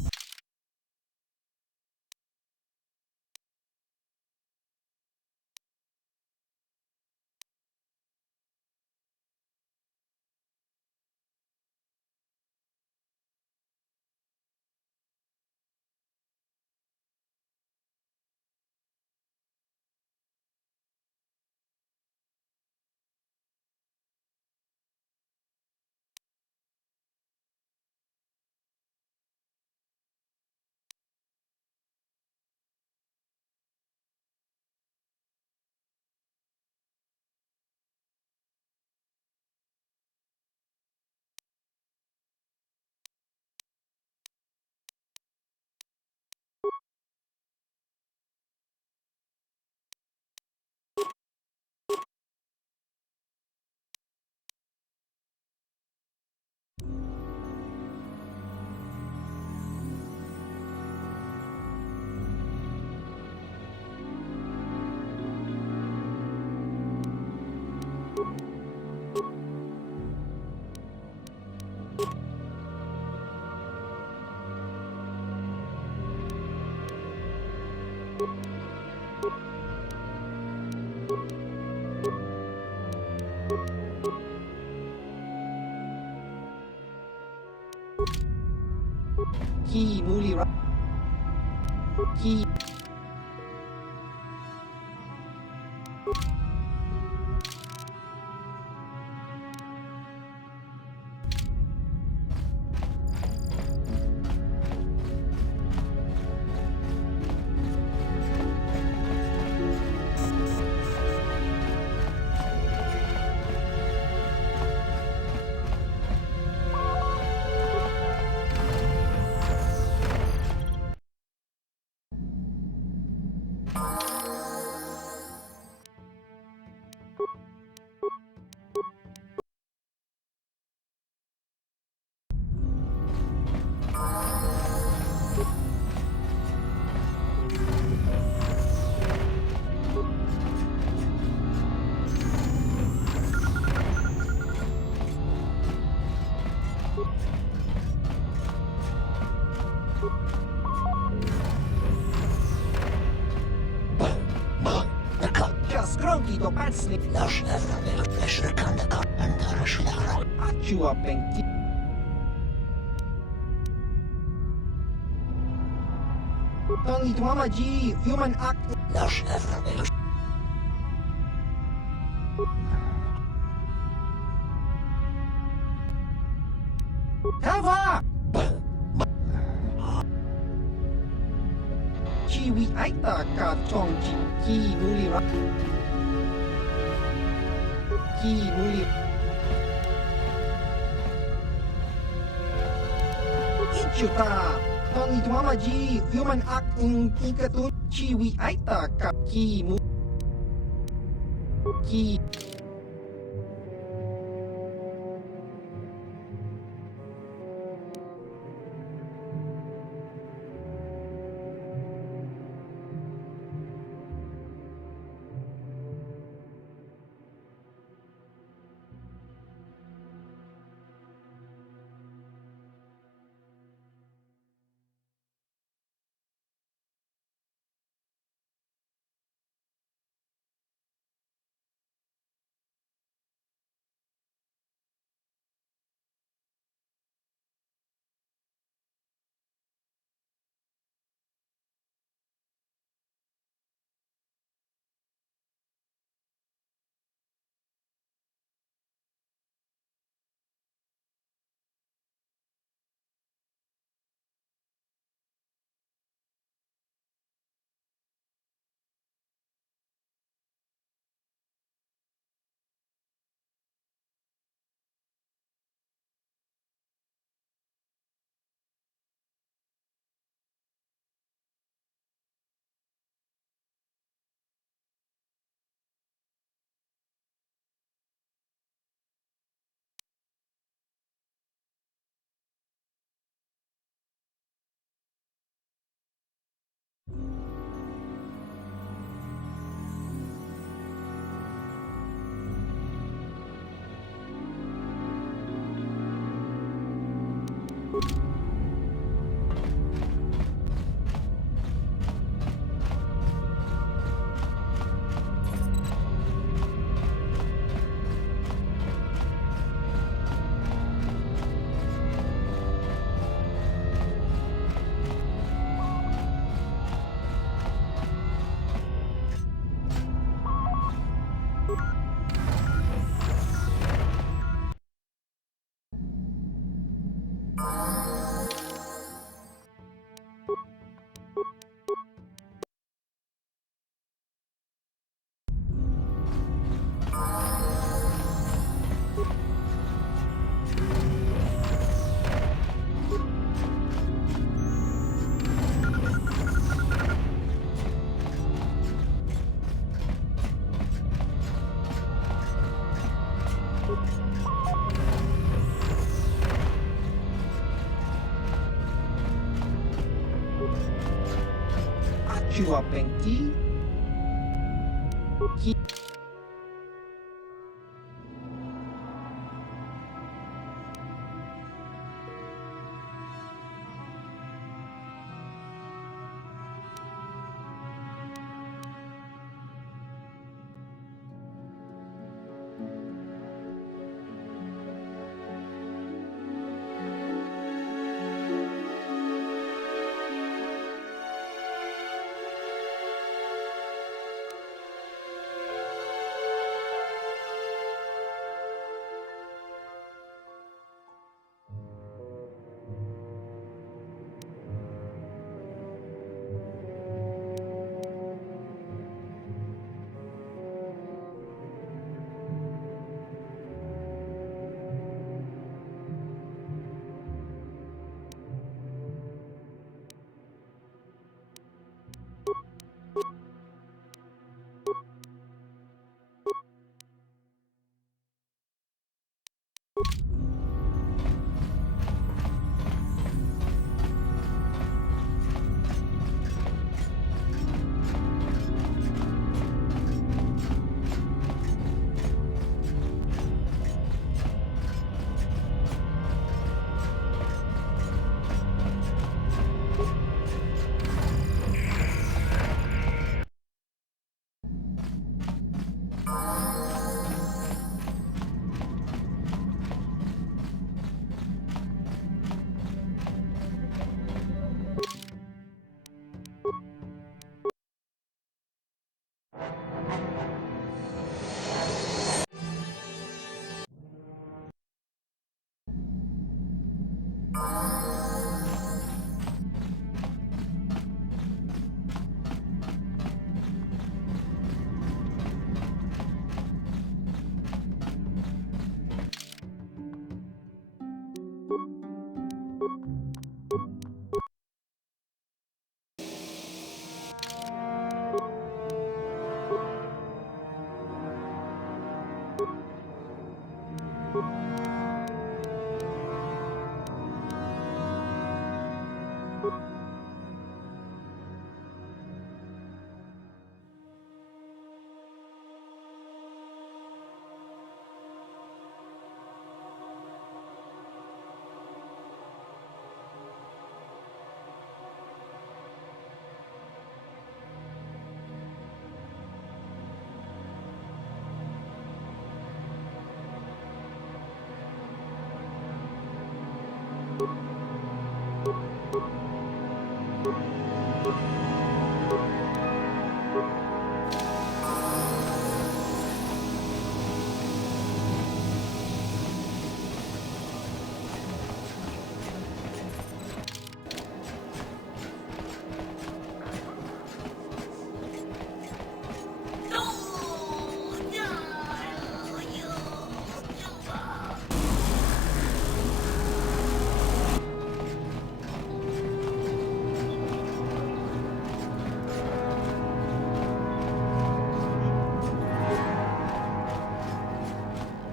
Ki Mulira. Ki. Kronki to pacny. Achua penki. Tangi tuama ji human act. Hava! Chiwi aita ka chongji ki mulira. Ki mulira. Ichuta! Tangi tuama ji human act in ikatun. Chiwi aita ka ki mu. Ki. Chua penki. Ki.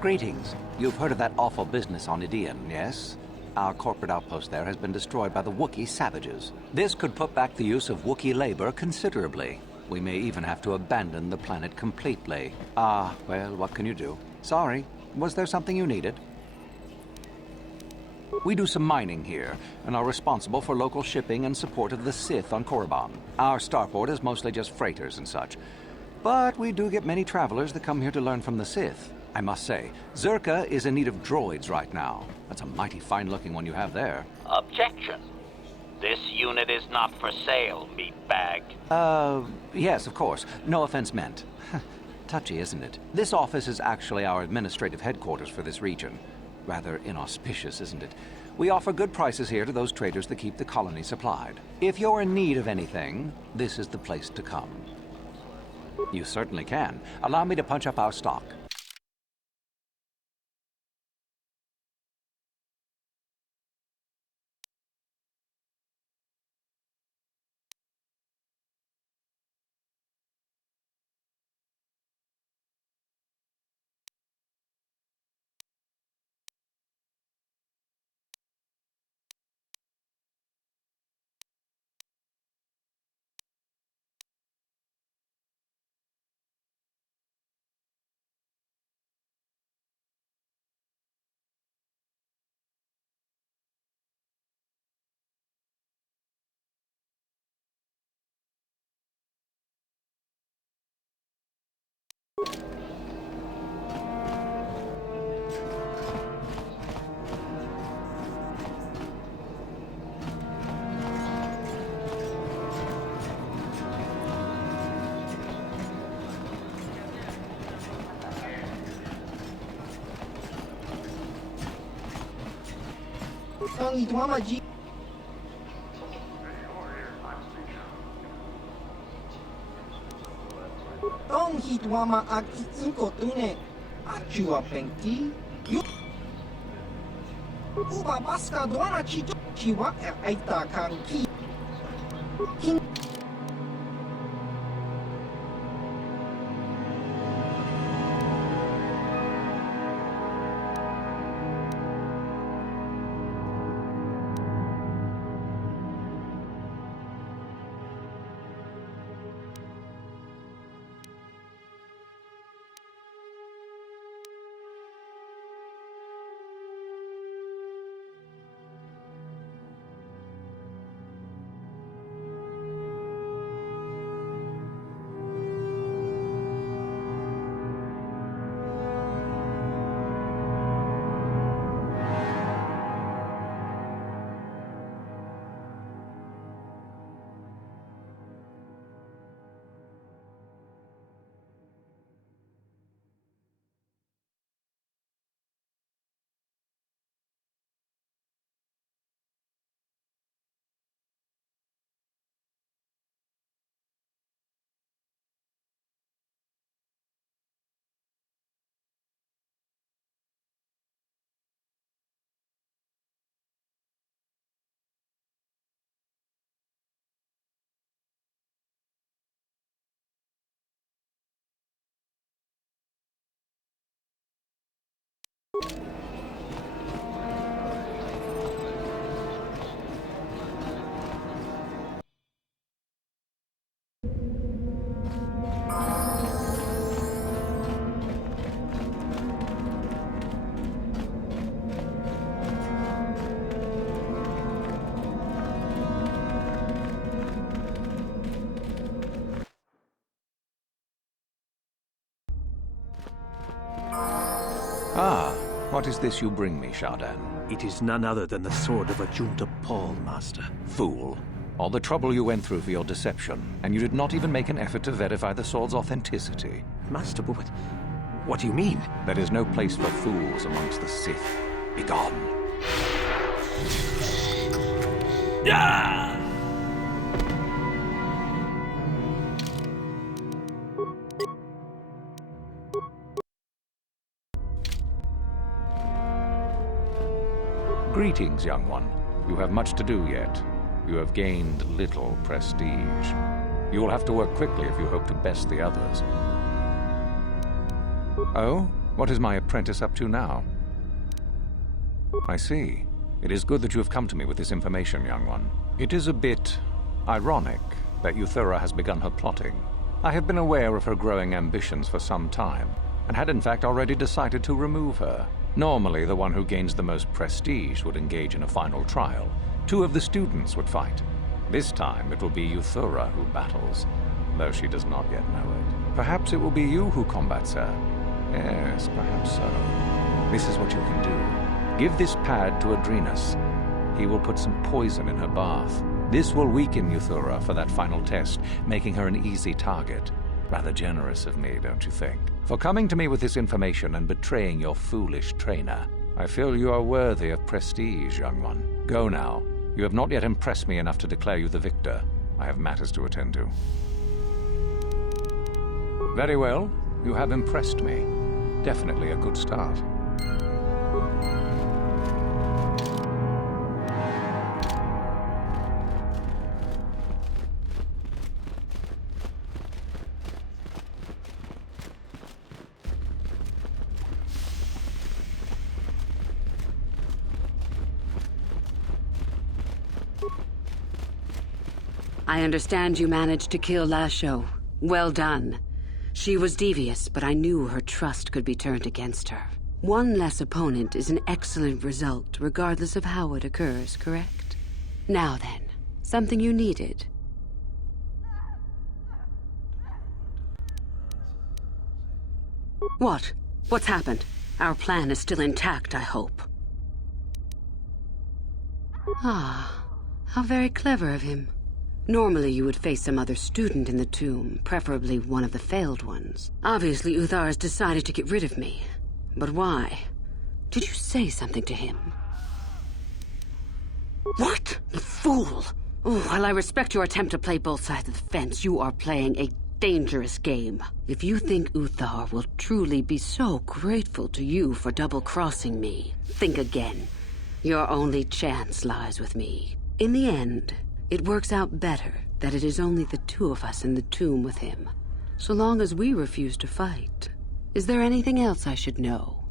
Greetings. You've heard of that awful business on Idian, yes? Our corporate outpost there has been destroyed by the Wookiee savages. This could put back the use of Wookiee labor considerably. We may even have to abandon the planet completely. Well, what can you do? Sorry. Was there something you needed? We do some mining here, and are responsible for local shipping and support of the Sith on Korriban. Our starport is mostly just freighters and such. But we do get many travelers that come here to learn from the Sith. I must say, Zerka is in need of droids right now. That's a mighty fine-looking one you have there. Objection. This unit is not for sale, meatbag. Yes, of course. No offense meant. Touchy, isn't it? This office is actually our administrative headquarters for this region. Rather inauspicious, isn't it? We offer good prices here to those traders that keep the colony supplied. If you're in need of anything, this is the place to come. You certainly can. Allow me to punch up our stock. Tong hitwama ag inko tune. Achua penki. Uba baska duana chito. Chiwa aita kanki. What is this you bring me, Shardan? It is none other than the sword of Ajunta Paul, Master. Fool. All the trouble you went through for your deception, and you did not even make an effort to verify the sword's authenticity. Master, but what do you mean? There is no place for fools amongst the Sith. Begone. Yeah! Greetings, young one. You have much to do yet. You have gained little prestige. You will have to work quickly if you hope to best the others. Oh? What is my apprentice up to now? I see. It is good that you have come to me with this information, young one. It is a bit ironic that Euthura has begun her plotting. I have been aware of her growing ambitions for some time, and had in fact already decided to remove her. Normally, the one who gains the most prestige would engage in a final trial. 2 of the students would fight. This time, it will be Euthura who battles, though she does not yet know it. Perhaps it will be you who combats her. Yes, perhaps so. This is what you can do. Give this pad to Adrenus. He will put some poison in her bath. This will weaken Euthura for that final test, making her an easy target. Rather generous of me, don't you think? For coming to me with this information and betraying your foolish trainer. I feel you are worthy of prestige, young one. Go now. You have not yet impressed me enough to declare you the victor. I have matters to attend to. Very well. You have impressed me. Definitely a good start. I understand you managed to kill Lasho. Well done. She was devious, but I knew her trust could be turned against her. One less opponent is an excellent result, regardless of how it occurs, correct? Now then, something you needed. What? What's happened? Our plan is still intact, I hope. Ah, how very clever of him. Normally you would face some other student in the tomb, preferably one of the failed ones. Obviously Uthar has decided to get rid of me. But why? Did you say something to him? What? You fool! Oh, while I respect your attempt to play both sides of the fence, you are playing a dangerous game. If you think Uthar will truly be so grateful to you for double-crossing me, think again. Your only chance lies with me. In the end, it works out better that it is only the 2 of us in the tomb with him, so long as we refuse to fight. Is there anything else I should know?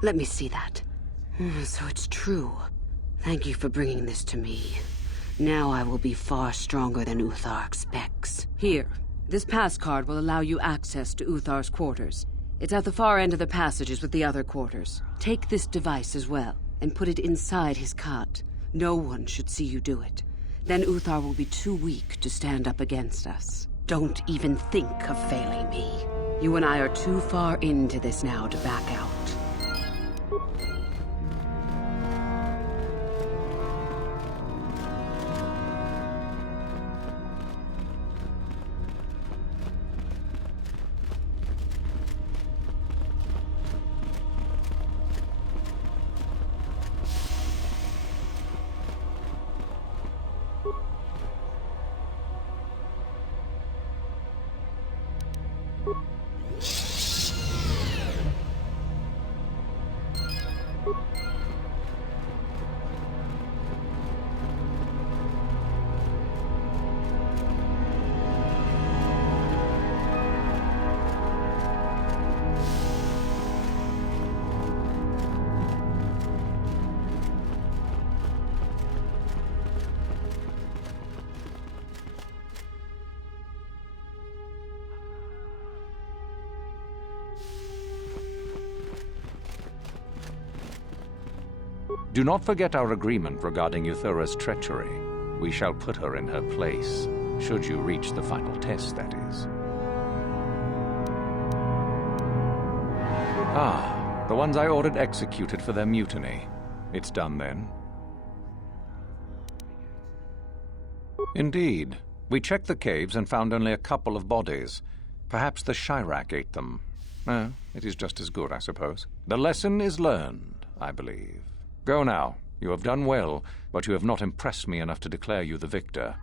Let me see that. So it's true. Thank you for bringing this to me. Now I will be far stronger than Uthar expects. Here, this pass card will allow you access to Uthar's quarters. It's at the far end of the passages with the other quarters. Take this device as well, and put it inside his cot. No one should see you do it. Then Uthar will be too weak to stand up against us. Don't even think of failing me. You and I are too far into this now to back out. Do not forget our agreement regarding Euthura's treachery. We shall put her in her place, should you reach the final test, that is. Ah, the ones I ordered executed for their mutiny. It's done then. Indeed. We checked the caves and found only a couple of bodies. Perhaps the Chirac ate them. It is just as good, I suppose. The lesson is learned, I believe. Go now. You have done well, but you have not impressed me enough to declare you the victor.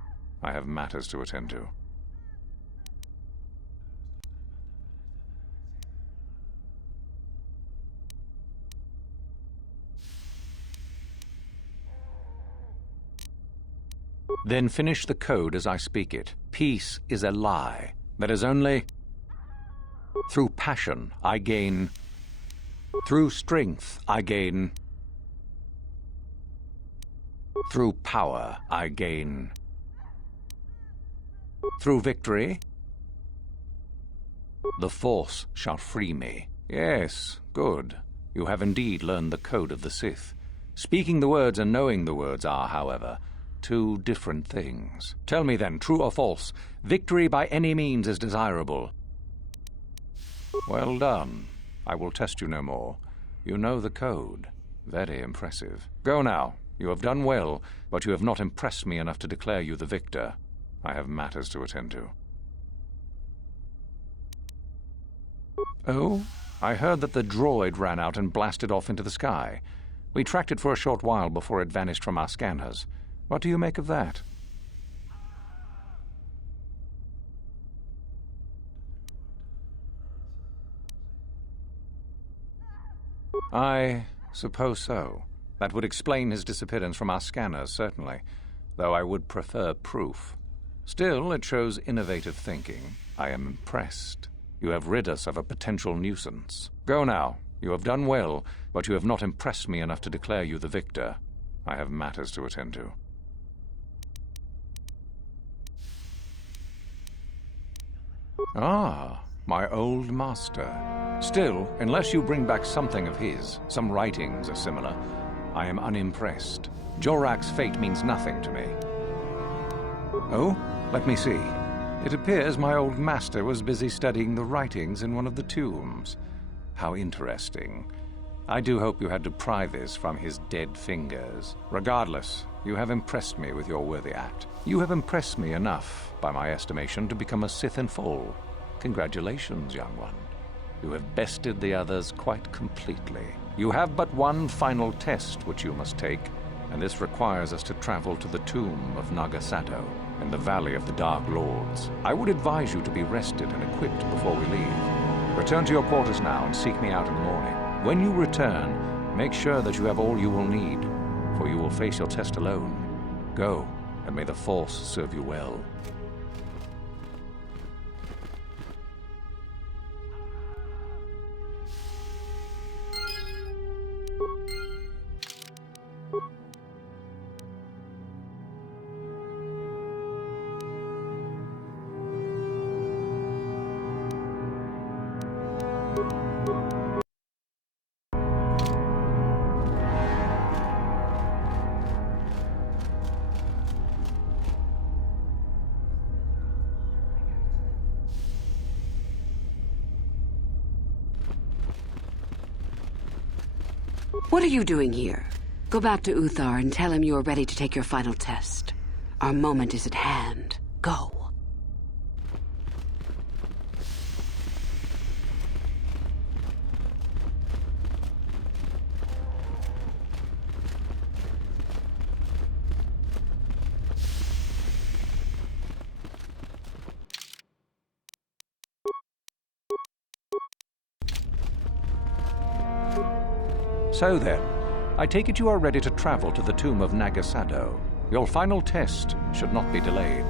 I have matters to attend to. Then finish the code as I speak it. Peace is a lie. That is only... Through passion, I gain... Through strength, I gain... Through power, I gain... Through victory, the Force shall free me. Yes, good. You have indeed learned the code of the Sith. Speaking the words and knowing the words are, however, two different things. Tell me then, true or false, victory by any means is desirable. Well done. I will test you no more. You know the code. Very impressive. Go now. You have done well, but you have not impressed me enough to declare you the victor. I have matters to attend to. Oh? I heard that the droid ran out and blasted off into the sky. We tracked it for a short while before it vanished from our scanners. What do you make of that? I suppose so. That would explain his disappearance from our scanners, certainly, though I would prefer proof. Still, it shows innovative thinking. I am impressed. You have rid us of a potential nuisance. Go now. You have done well, but you have not impressed me enough to declare you the victor. I have matters to attend to. Ah, my old master. Still, unless you bring back something of his, some writings are similar, I am unimpressed. Jorrak's fate means nothing to me. Oh, let me see. It appears my old master was busy studying the writings in one of the tombs. How interesting. I do hope you had to pry this from his dead fingers. Regardless, you have impressed me with your worthy act. You have impressed me enough, by my estimation, to become a Sith in full. Congratulations, young one. You have bested the others quite completely. You have but one final test which you must take, and this requires us to travel to the tomb of Nagasado, in the Valley of the Dark Lords. I would advise you to be rested and equipped before we leave. Return to your quarters now and seek me out in the morning. When you return, make sure that you have all you will need, for you will face your test alone. Go, and may the Force serve you well. What are you doing here? Go back to Uthar and tell him you are ready to take your final test. Our moment is at hand. Go. So then, I take it you are ready to travel to the tomb of Nagasado. Your final test should not be delayed.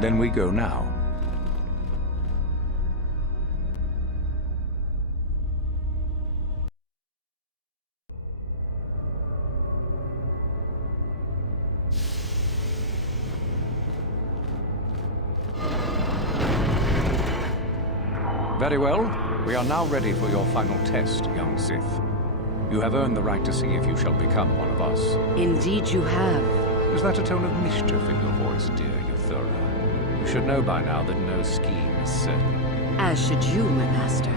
Then we go now. Very well. We are now ready for your final test, young Sith. You have earned the right to see if you shall become one of us. Indeed you have. Is that a tone of mischief in your voice, dear Euthura? You should know by now that no scheme is certain. As should you, my master.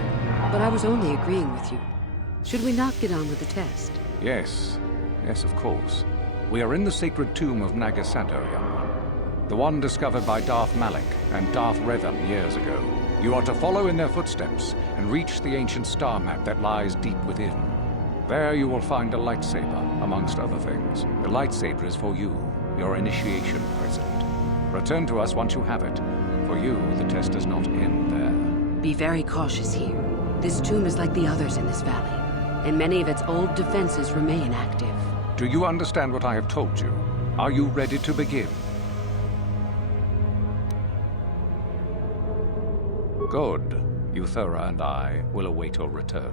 But I was only agreeing with you. Should we not get on with the test? Yes. Yes, of course. We are in the sacred tomb of Nagasado, young one. The one discovered by Darth Malik and Darth Revan years ago. You are to follow in their footsteps and reach the ancient star map that lies deep within. There you will find a lightsaber, amongst other things. The lightsaber is for you, your initiation present. Return to us once you have it. For you, the test does not end there. Be very cautious here. This tomb is like the others in this valley, and many of its old defenses remain active. Do you understand what I have told you? Are you ready to begin? Good. Euthura and I will await your return.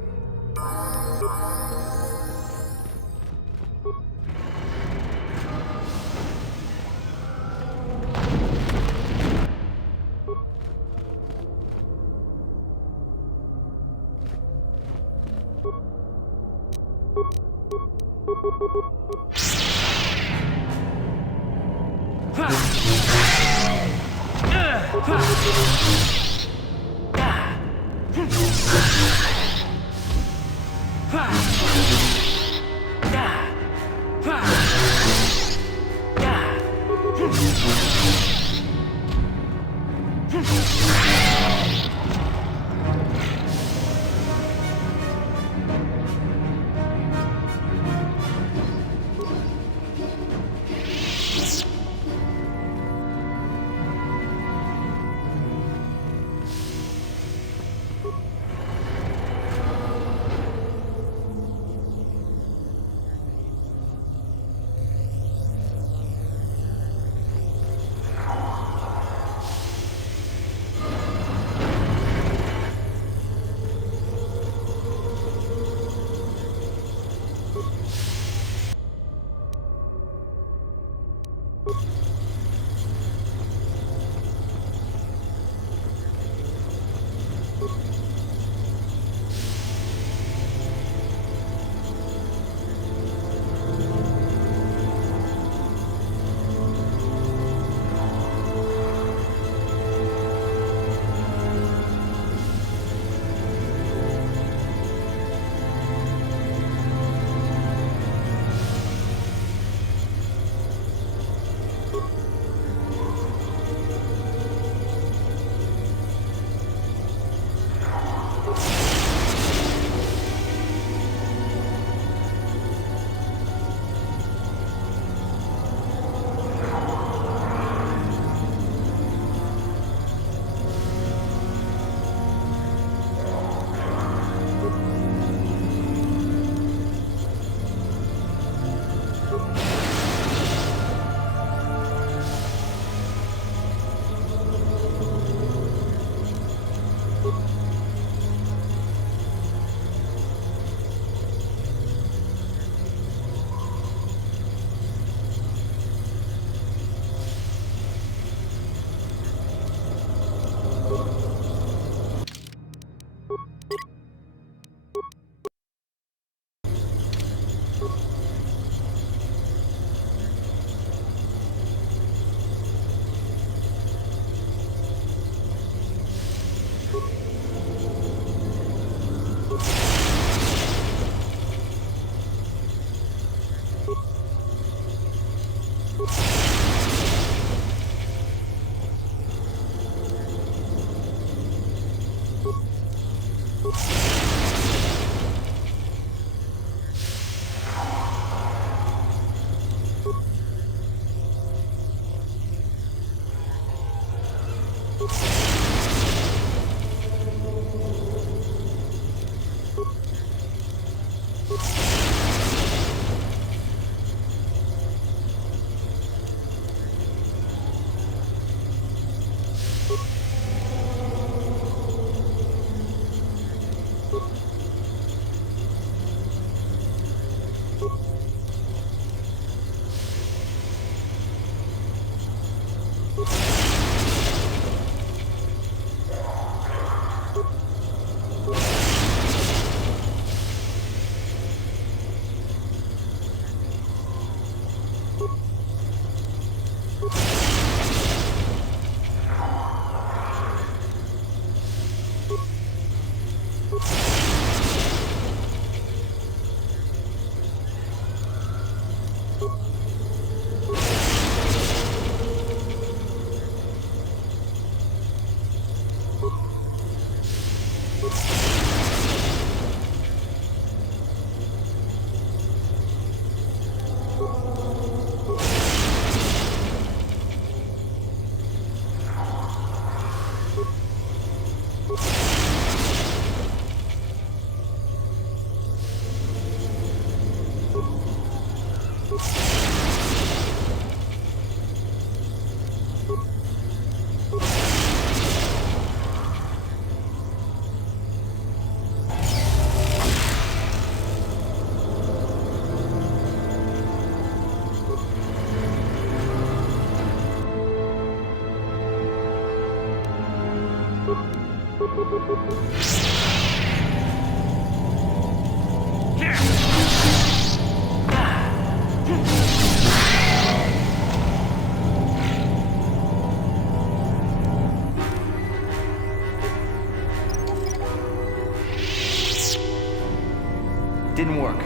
Didn't work.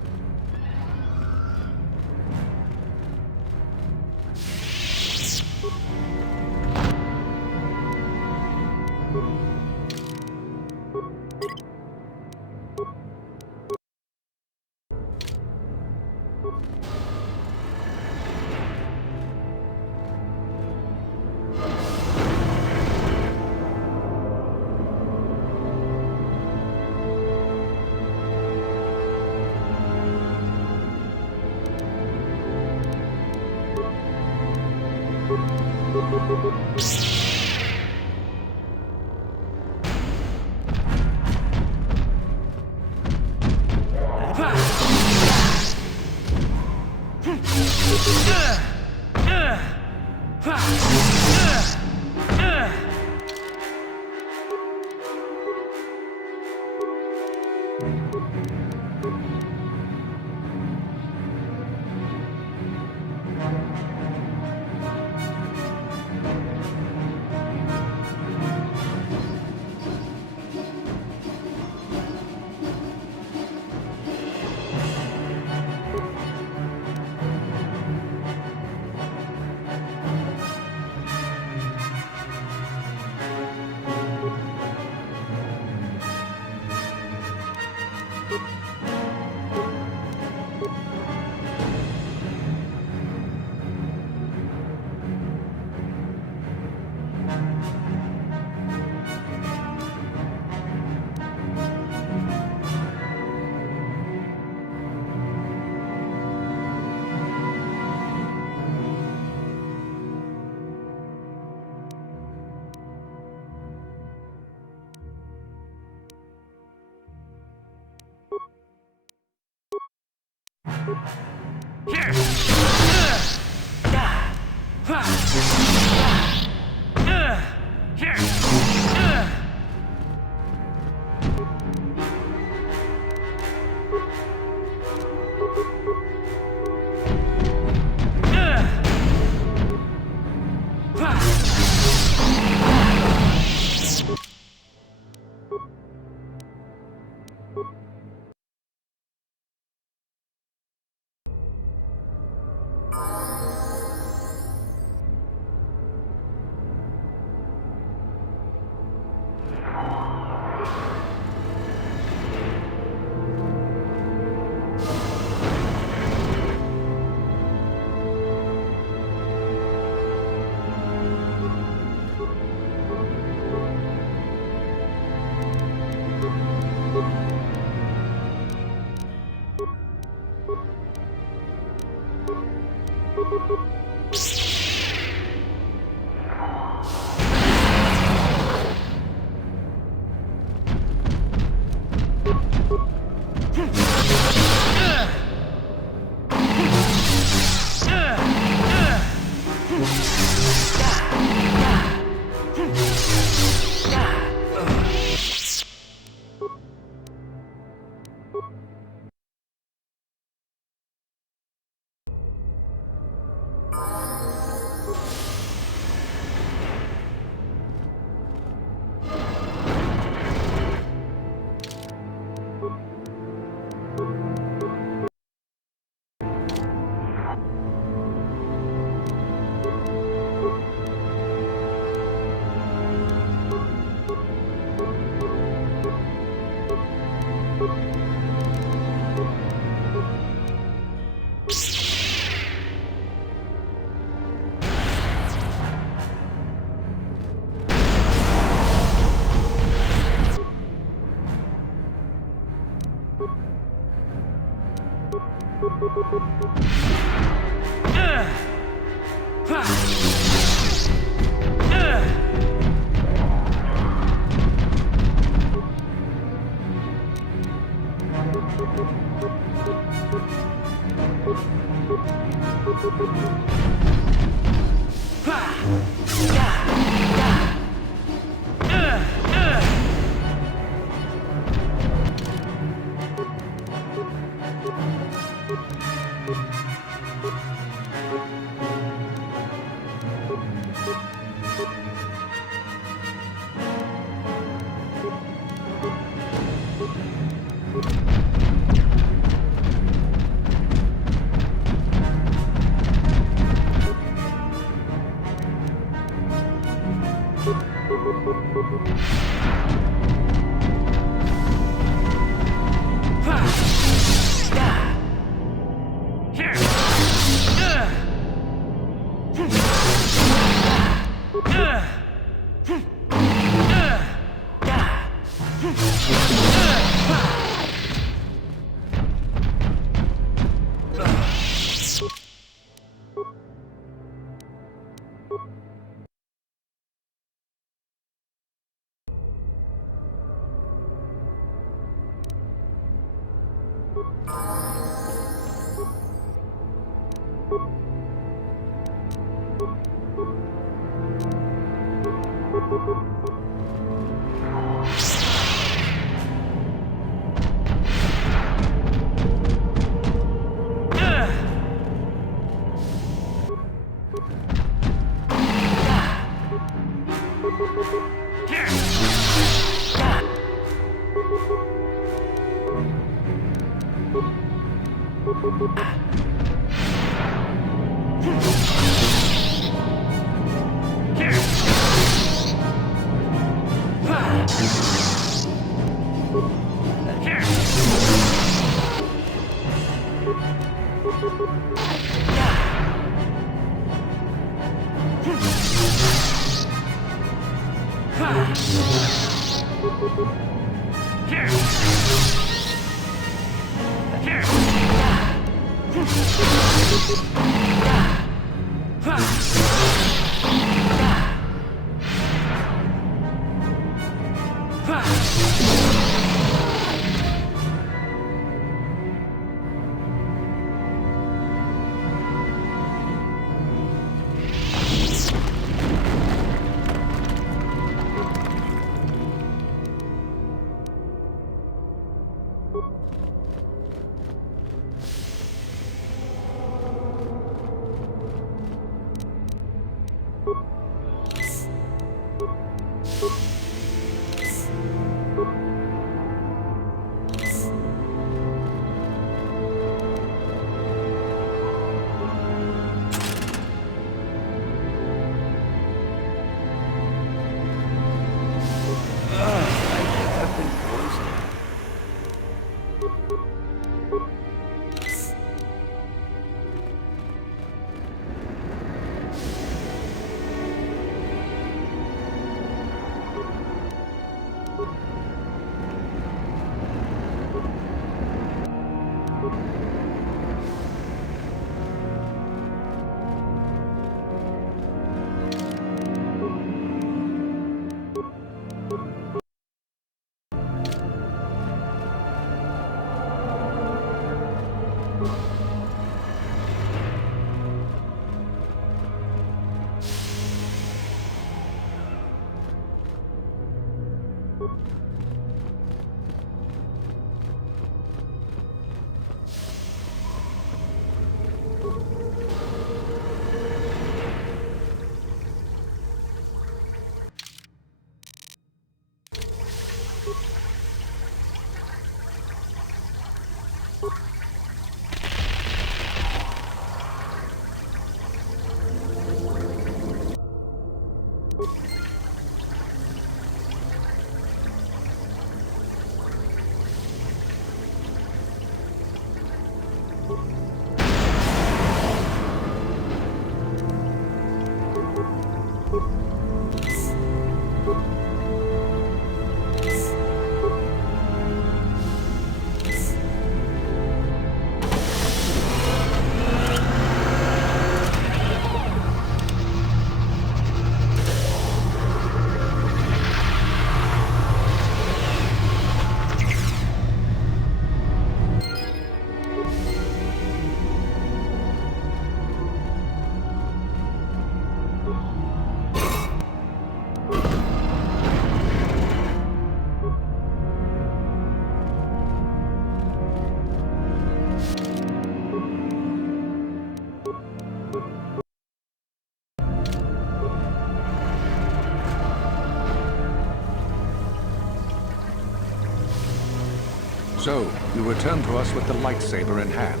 So, you return to us with the lightsaber in hand,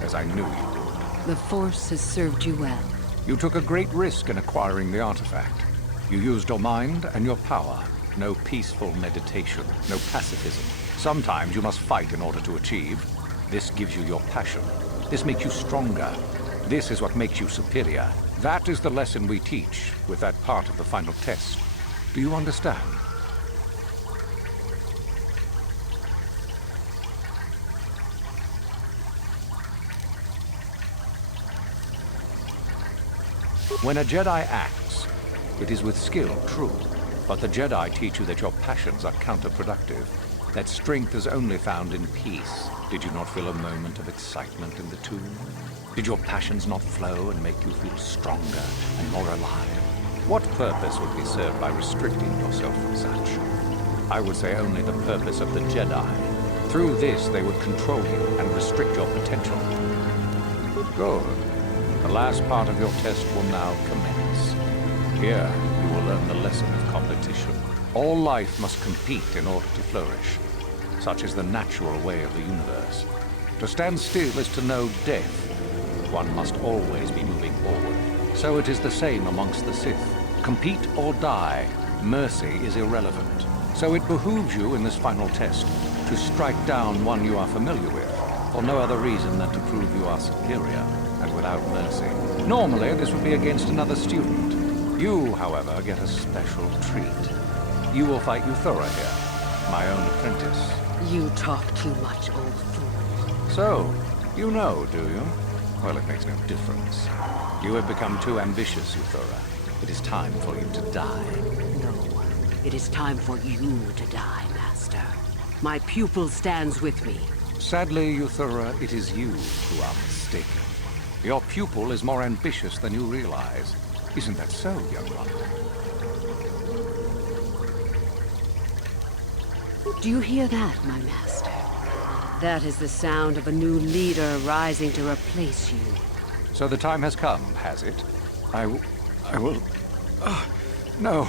as I knew you would. The Force has served you well. You took a great risk in acquiring the artifact. You used your mind and your power. No peaceful meditation, no pacifism. Sometimes you must fight in order to achieve. This gives you your passion. This makes you stronger. This is what makes you superior. That is the lesson we teach with that part of the final test. Do you understand? When a Jedi acts, it is with skill, true. But the Jedi teach you that your passions are counterproductive. That strength is only found in peace. Did you not feel a moment of excitement in the tomb? Did your passions not flow and make you feel stronger and more alive? What purpose would be served by restricting yourself from such? I would say only the purpose of the Jedi. Through this, they would control you and restrict your potential. Good. The last part of your test will now commence. Here, you will learn the lesson of competition. All life must compete in order to flourish. Such is the natural way of the universe. To stand still is to know death. One must always be moving forward. So it is the same amongst the Sith. Compete or die. Mercy is irrelevant. So it behooves you in this final test to strike down one you are familiar with, for no other reason than to prove you are superior and without mercy. Normally, this would be against another student. You, however, get a special treat. You will fight Euthura here, my own apprentice. You talk too much, old fool. So, you know, do you? Well, it makes no difference. You have become too ambitious, Euthura. It is time for you to die. No, it is time for you to die, Master. My pupil stands with me. Sadly, Euthura, it is you who are mistaken. Your pupil is more ambitious than you realize. Isn't that so, young one? Do you hear that, my master? That is the sound of a new leader rising to replace you. So the time has come, has it? I will... no.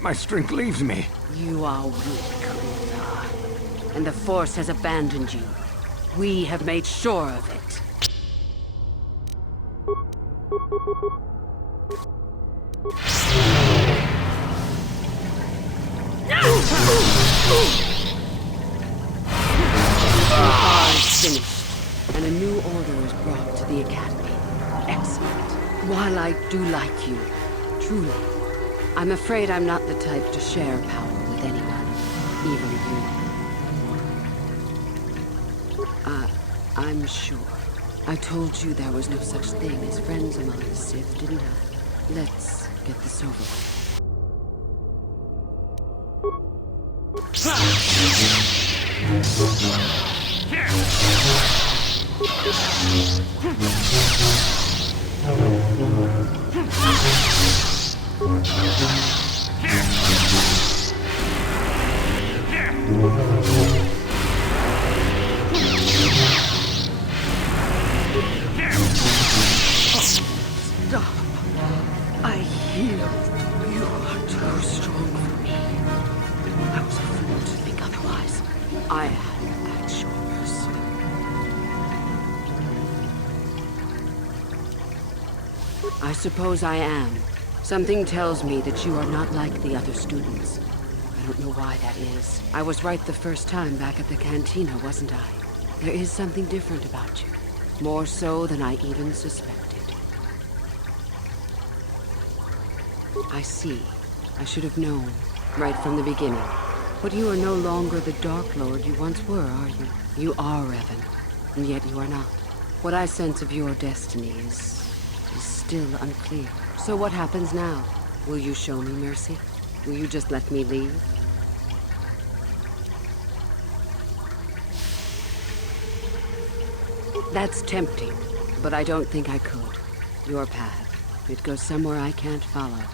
My strength leaves me. You are weak, Uthar. And the Force has abandoned you. We have made sure of it. Uthar is finished, and a new order is brought to the Academy. Excellent. While I do like you, truly, I'm afraid I'm not the type to share power with anyone, even you. I'm sure. I told you there was no such thing as friends among the Sith, didn't I? Let's get this over with. Stop. I healed. You are too strong for me. I was a fool to think otherwise. I had actual mercy. I suppose I am. Something tells me that you are not like the other students. I don't know why that is. I was right the first time back at the cantina, wasn't I? There is something different about you. More so than I even suspected. I see. I should have known, right from the beginning. But you are no longer the Dark Lord you once were, are you? You are Revan, and yet you are not. What I sense of your destiny is still unclear. So what happens now? Will you show me mercy? Will you just let me leave? That's tempting, but I don't think I could. Your path. It goes somewhere I can't follow.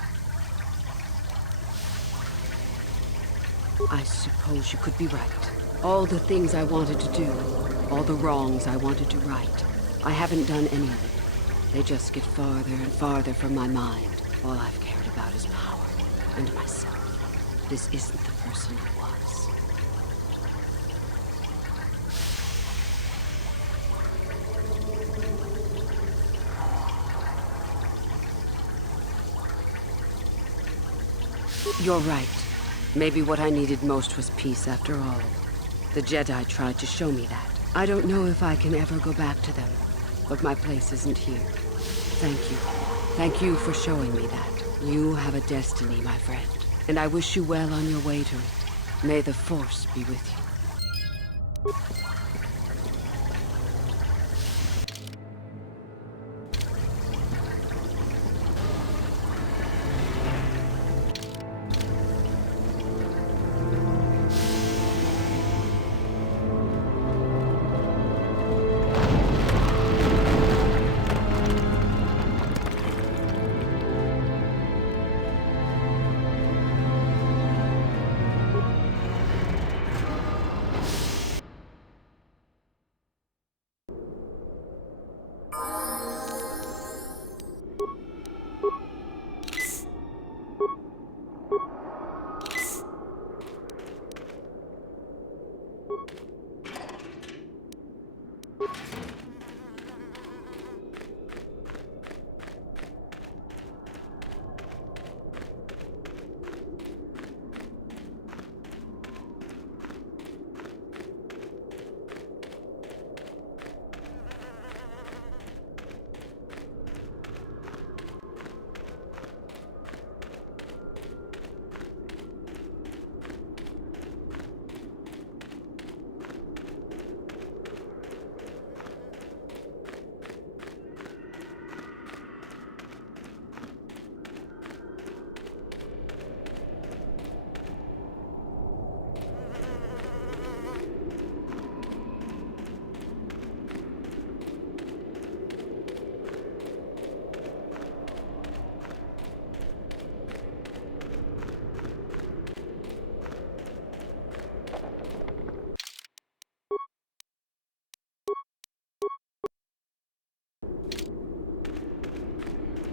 I suppose you could be right. All the things I wanted to do, all the wrongs I wanted to right, I haven't done any of it. They just get farther and farther from my mind. All I've cared about is power and myself. This isn't the person I was. You're right. Maybe what I needed most was peace after all. The Jedi tried to show me that. I don't know if I can ever go back to them, but my place isn't here. Thank you. Thank you for showing me that. You have a destiny, my friend, and I wish you well on your way to it. May the Force be with you.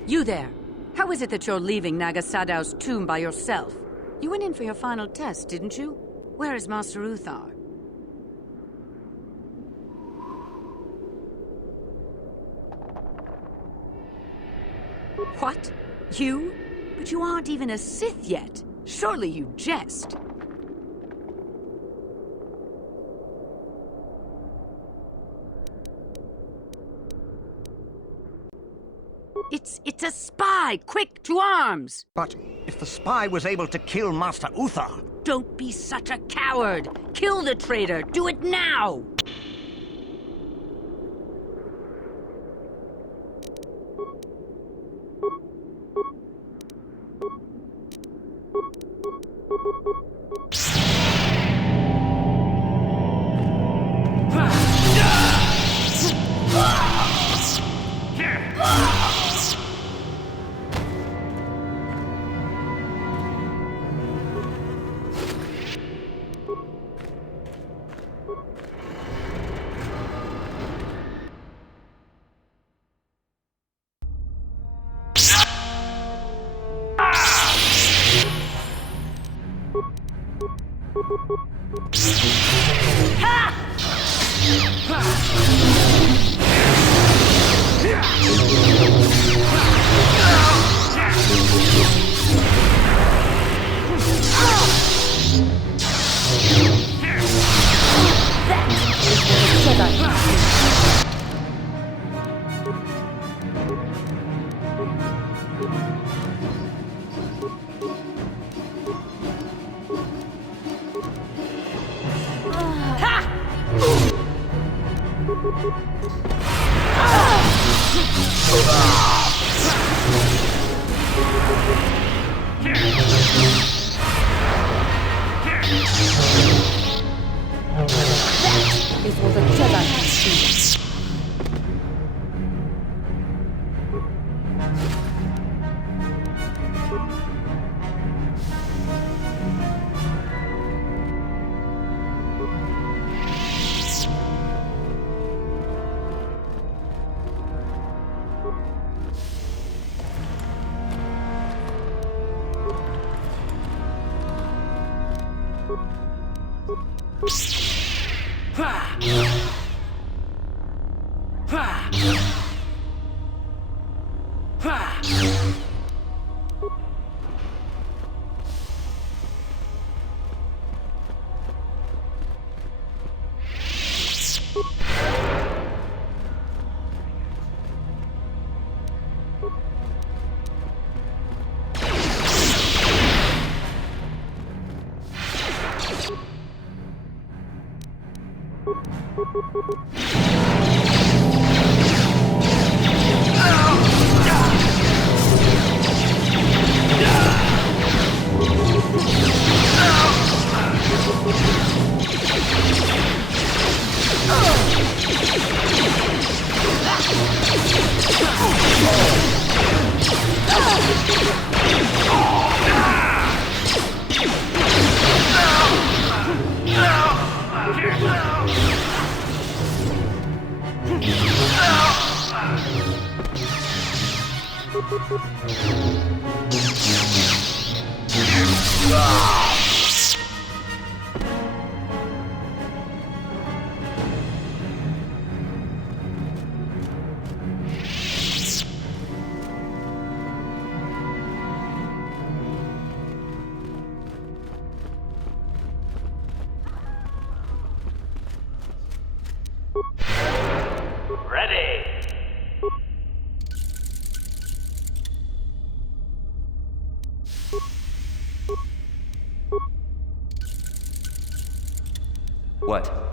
You there! How is it that you're leaving Naga Sadow's tomb by yourself? You went in for your final test, didn't you? Where is Master Uthar? What? You? But you aren't even a Sith yet. Surely you jest. It's a spy! Quick, to arms! But if the spy was able to kill Master Uthar... Don't be such a coward! Kill the traitor! Do it now! Is what a Jedi has seen. Ready. What?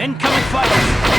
Incoming fighters!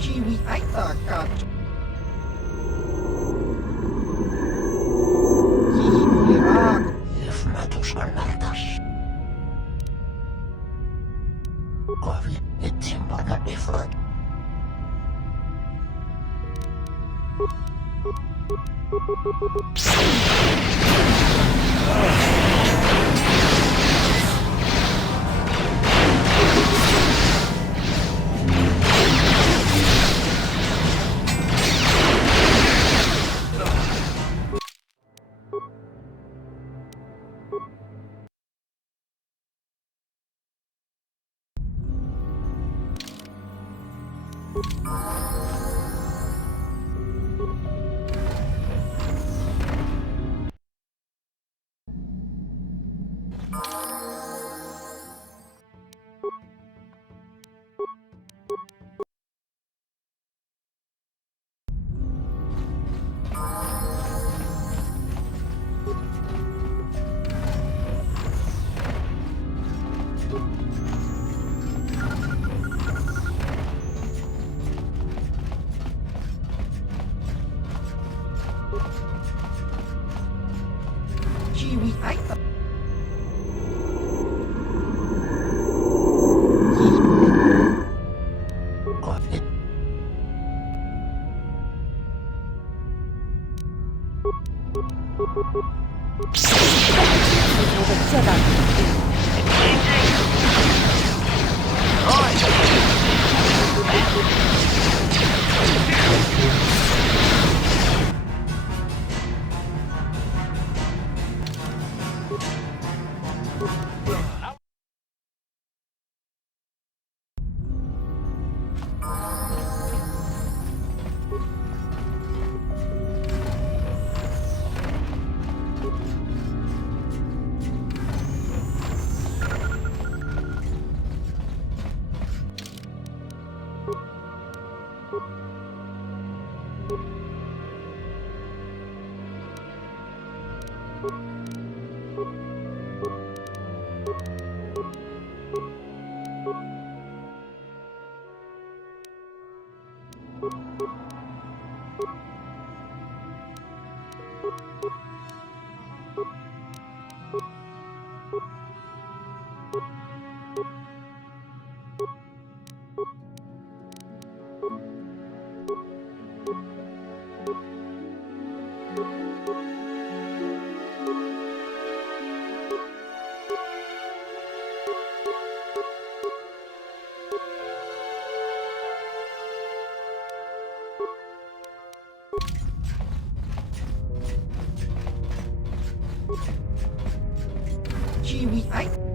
Chiwi aita kacho. If matters are like this, Kovi itimbana effort. Kiwi, I.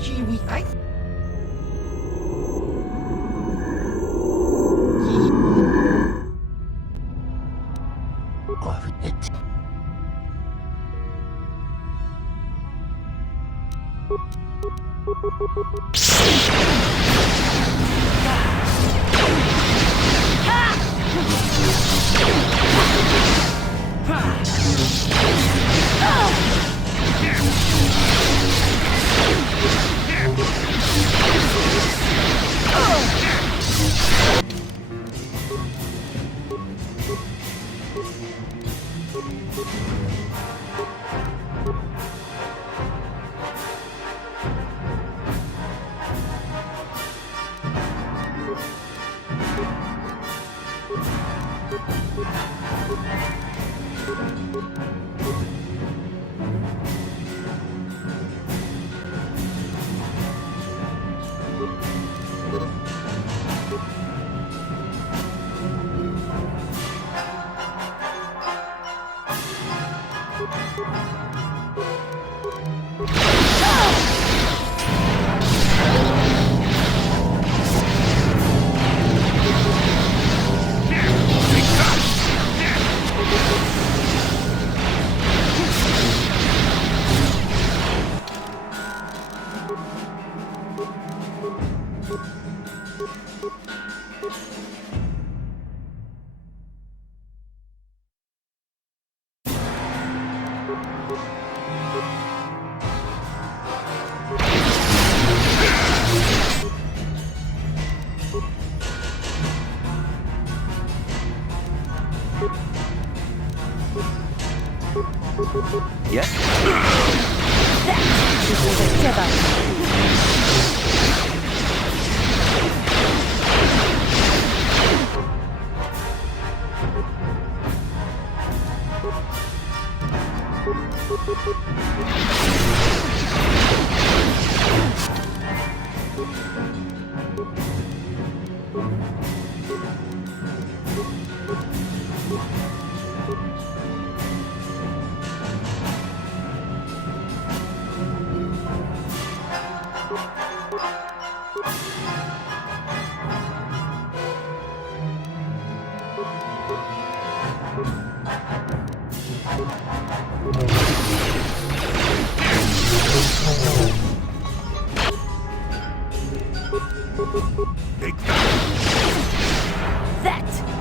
Kiwi, I. That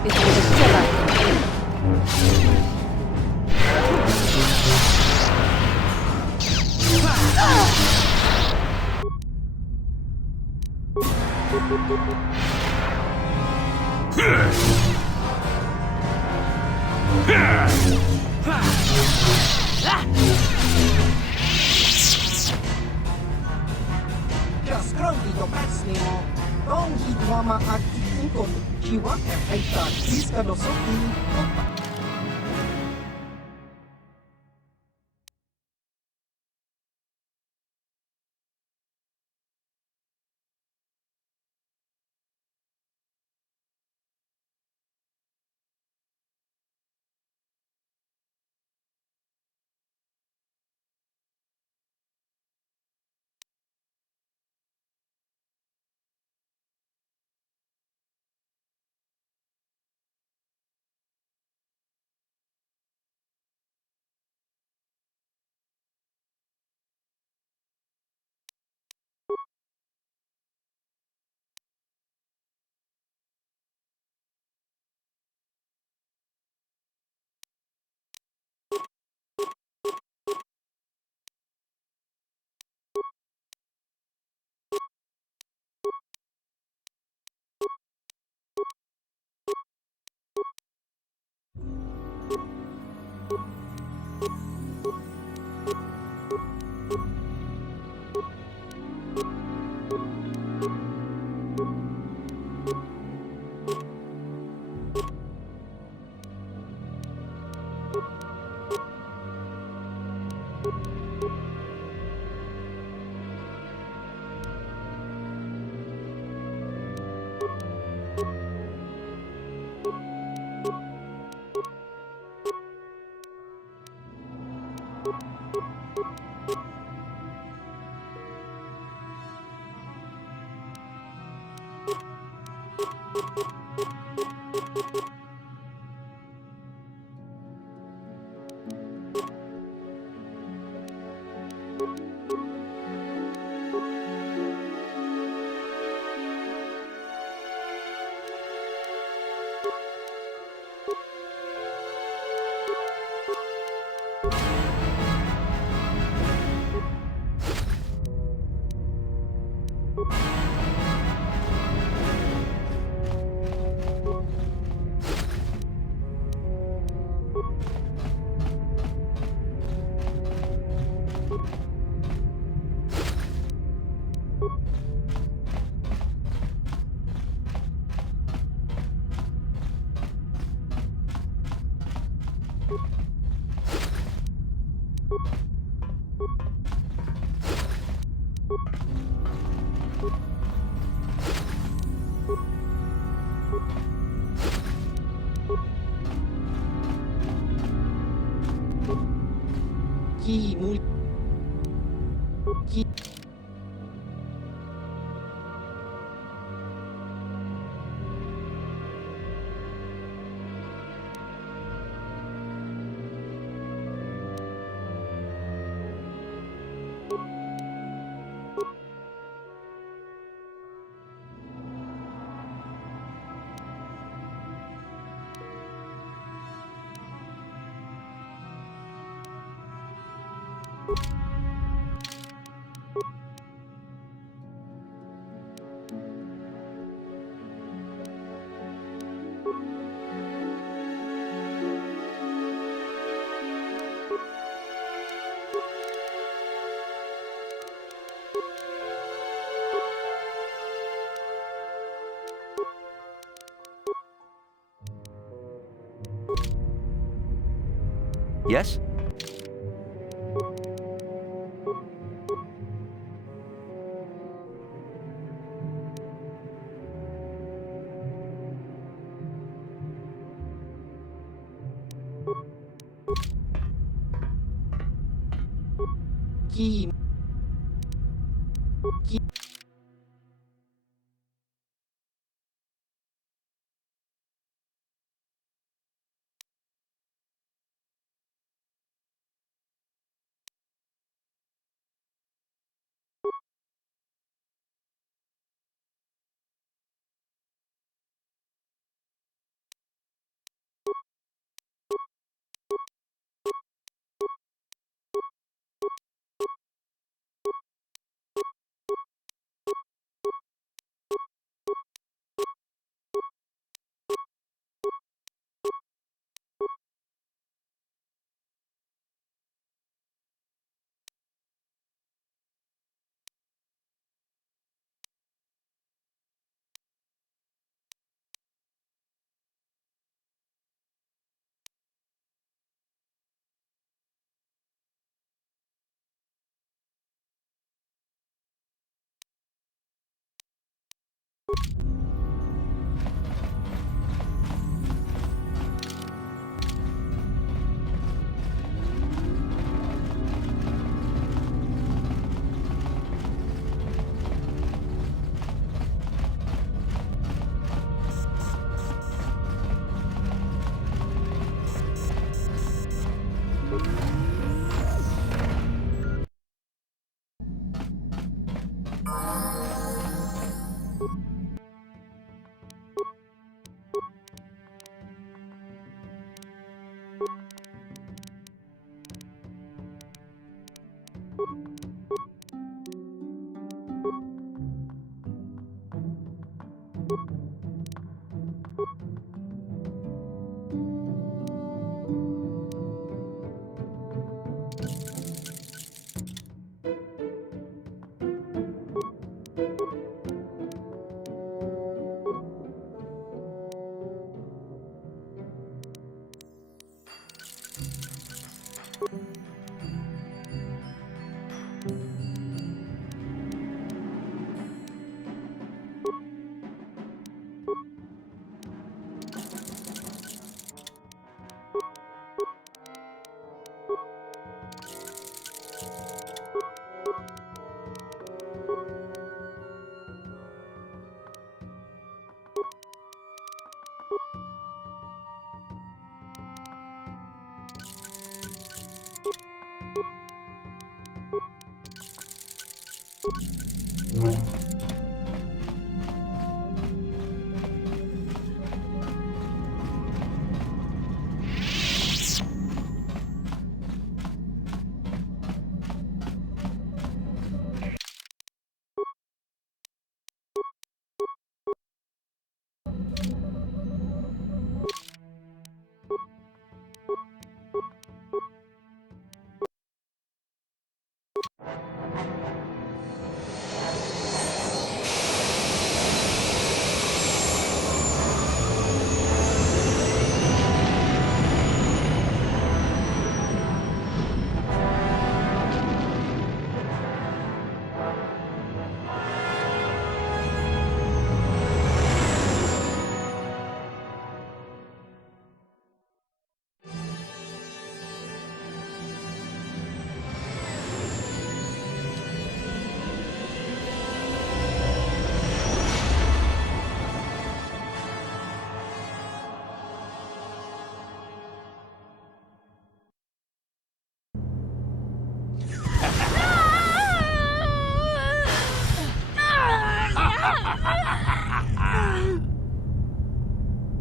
is what a Jedi can do. Just grądito pacnimo. Rągi dłama akti inkot. Chiłaka hejta bliska do soki. Yes? Key.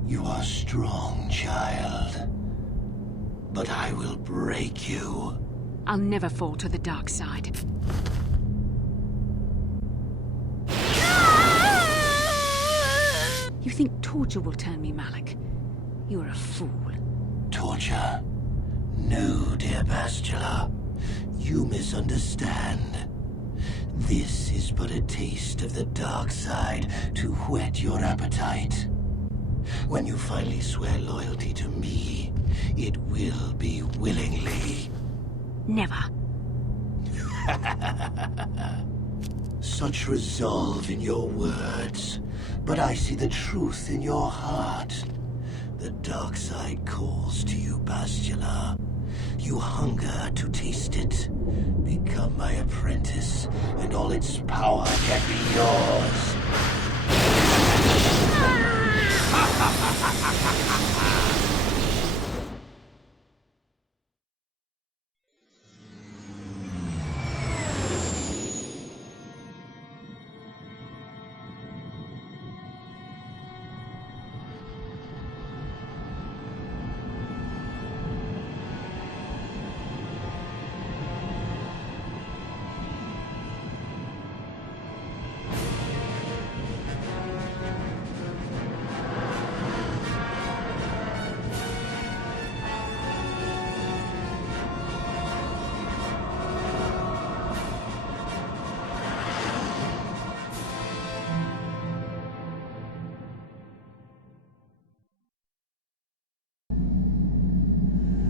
You are strong, child. But I will break you. I'll never fall to the dark side. You think torture will turn me, Malik? You are a fool. Torture? No, dear Bastila. You misunderstand. This is but a taste of the dark side to whet your appetite. When you finally swear loyalty to me, it will be willingly. Never. Such resolve in your words, but I see the truth in your heart. The dark side calls to you, Bastila. You hunger to taste it. Become my apprentice, and all its power can be yours.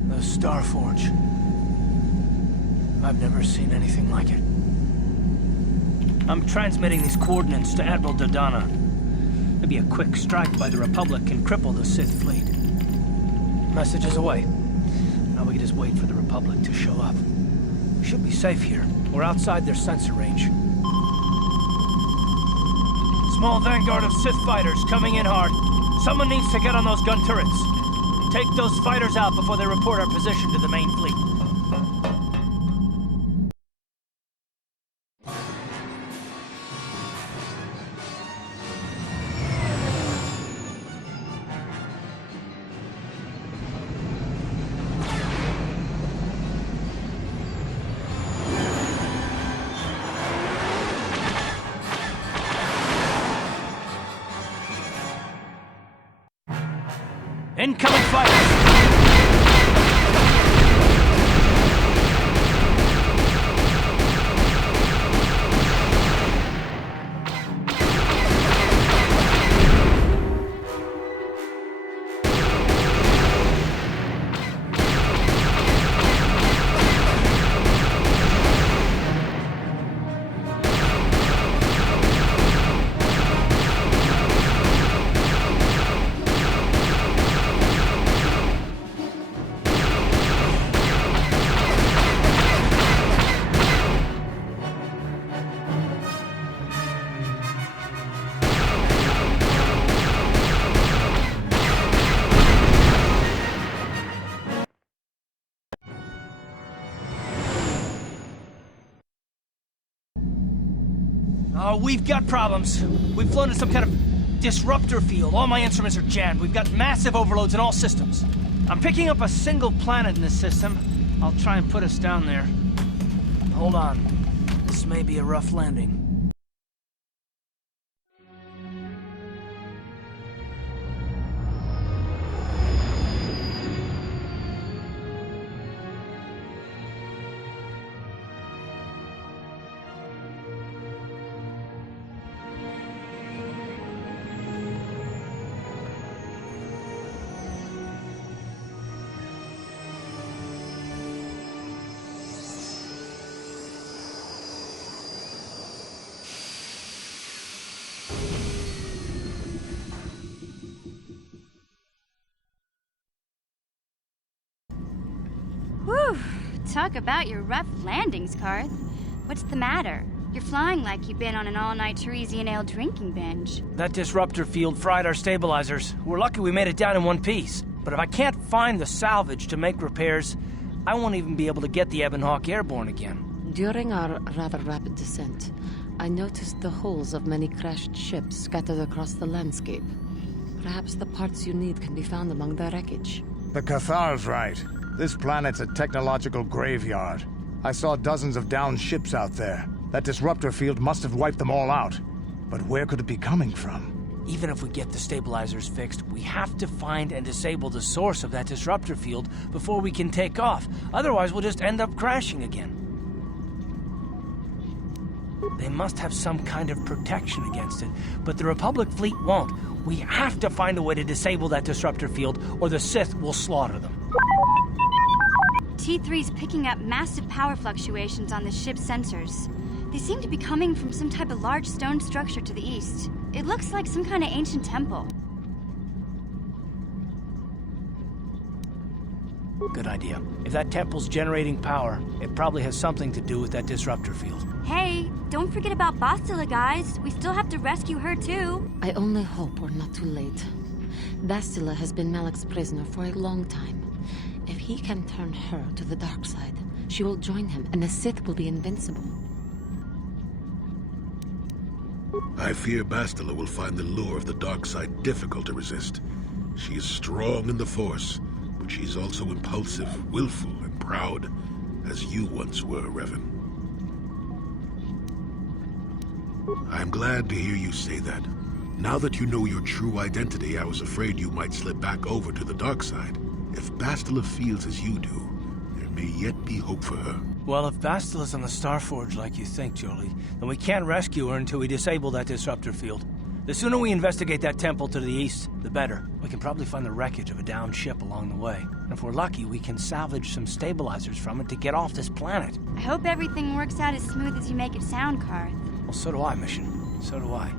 The Starforge. I've never seen anything like it. I'm transmitting these coordinates to Admiral Dodana. Maybe a quick strike by the Republic can cripple the Sith fleet. Message is away. Now we can just wait for the Republic to show up. We should be safe here. We're outside their sensor range. Small vanguard of Sith fighters coming in hard. Someone needs to get on those gun turrets. Take those fighters out before they report our position to the main fleet. Incoming fighters! Oh, we've got problems. We've flown into some kind of disruptor field. All my instruments are jammed. We've got massive overloads in all systems. I'm picking up a single planet in this system. I'll try and put us down there. Hold on. This may be a rough landing. Whew! Talk about your rough landings, Karth. What's the matter? You're flying like you've been on an all-night Teresian ale drinking binge. That disruptor field fried our stabilizers. We're lucky we made it down in one piece. But if I can't find the salvage to make repairs, I won't even be able to get the Ebon Hawk airborne again. During our rather rapid descent, I noticed the hulls of many crashed ships scattered across the landscape. Perhaps the parts you need can be found among the wreckage. The Cathar's right. This planet's a technological graveyard. I saw dozens of downed ships out there. That disruptor field must have wiped them all out. But where could it be coming from? Even if we get the stabilizers fixed, we have to find and disable the source of that disruptor field before we can take off. Otherwise, we'll just end up crashing again. They must have some kind of protection against it, but the Republic fleet won't. We have to find a way to disable that disruptor field, or the Sith will slaughter them. T3's picking up massive power fluctuations on the ship's sensors. They seem to be coming from some type of large stone structure to the east. It looks like some kind of ancient temple. Good idea. If that temple's generating power, it probably has something to do with that disruptor field. Hey, don't forget about Bastila, guys. We still have to rescue her, too. I only hope we're not too late. Bastila has been Malak's prisoner for a long time. If he can turn her to the dark side, she will join him, and the Sith will be invincible. I fear Bastila will find the lure of the dark side difficult to resist. She is strong in the Force, but she's also impulsive, willful, and proud, as you once were, Revan. I'm glad to hear you say that. Now that you know your true identity, I was afraid you might slip back over to the dark side. If Bastila feels as you do, there may yet be hope for her. Well, if Bastila's on the Starforge like you think, Jolie, then we can't rescue her until we disable that disruptor field. The sooner we investigate that temple to the east, the better. We can probably find the wreckage of a downed ship along the way. And if we're lucky, we can salvage some stabilizers from it to get off this planet. I hope everything works out as smooth as you make it sound, Karth. Well, so do I, Mission. So do I.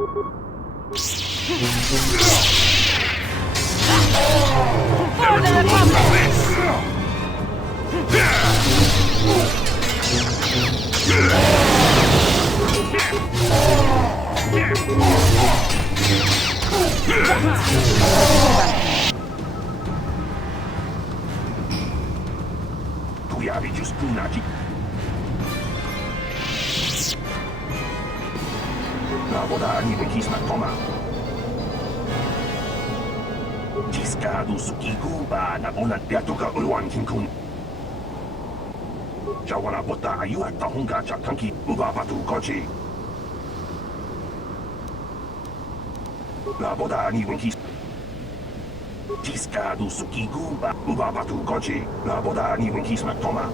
For the Republic! Pojawi ci spółnaki. Naboda niby kismak toma. Jiska sukiku ba na ponad piatuka ulwan kinkun. Jawana bota ayu at tahunga chakanki ubapatu kochi. Naboda niby kismak. Jiska sukiku ba ubapatu kochi. Naboda niby kismak toma.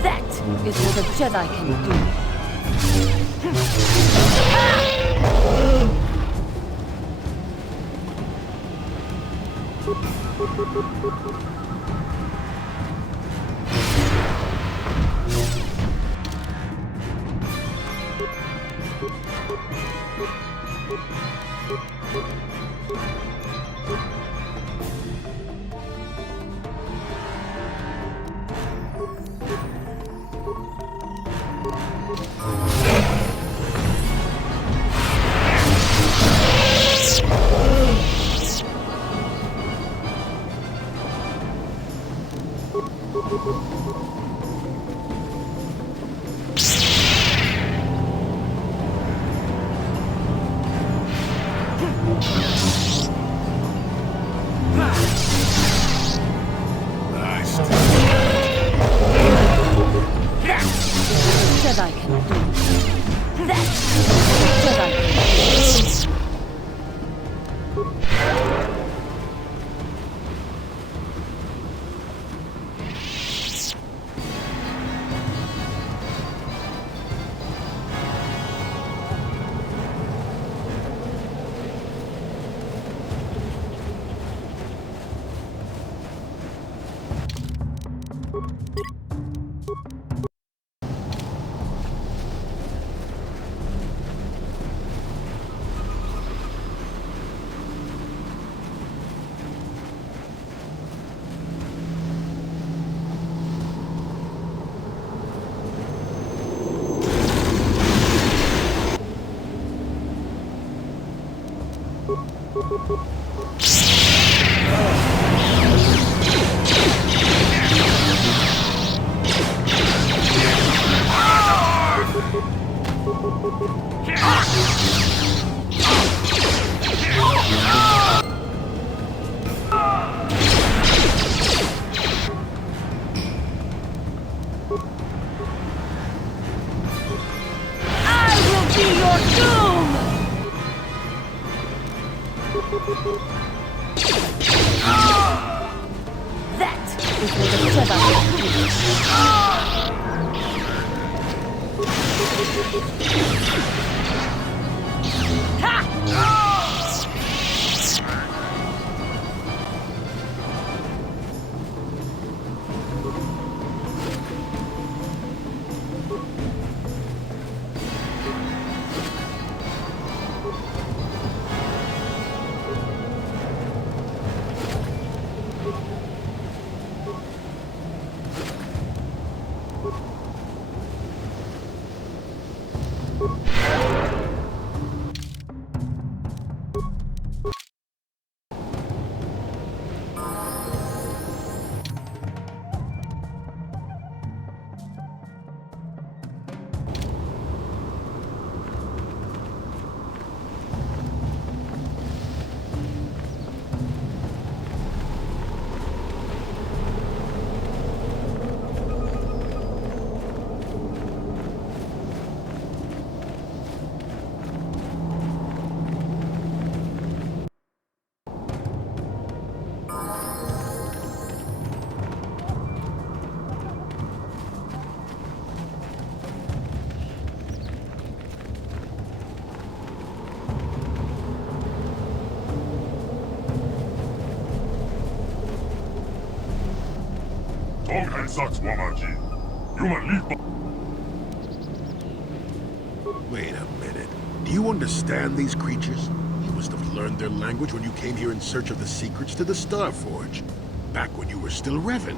That is what a Jedi can do. Jedi can do. That's what a Jedi can do. Wait a minute. Do you understand these creatures? You must have learned their language when you came here in search of the secrets to the Star Forge. Back when you were still Revan.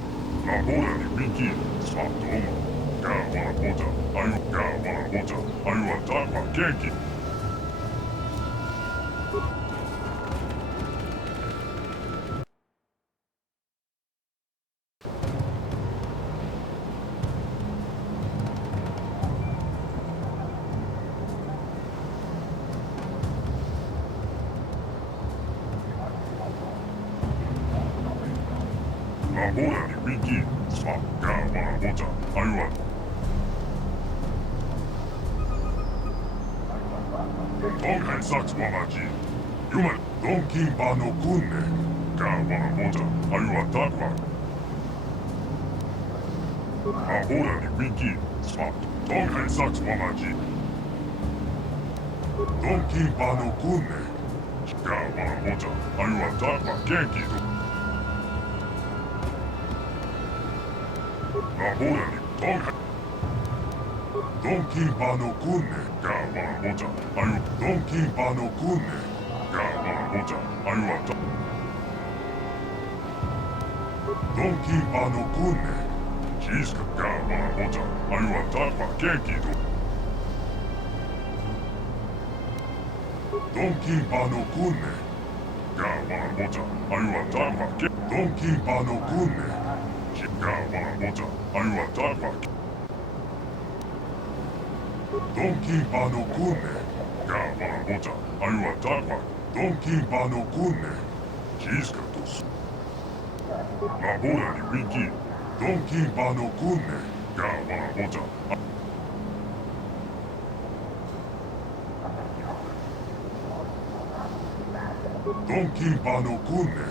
Donkinpano kunne.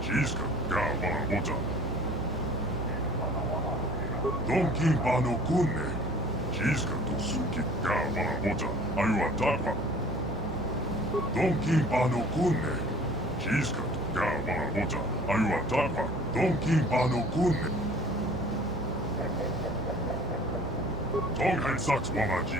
Chiska kawa boja. Donkinpano kunne. Chiska tosuki kawa boja. Ayua takwa. Donkinpano kunne. Chiska kawa boja. Ayua takwa. Donkinpano kunne. Tonghan saks wamaji.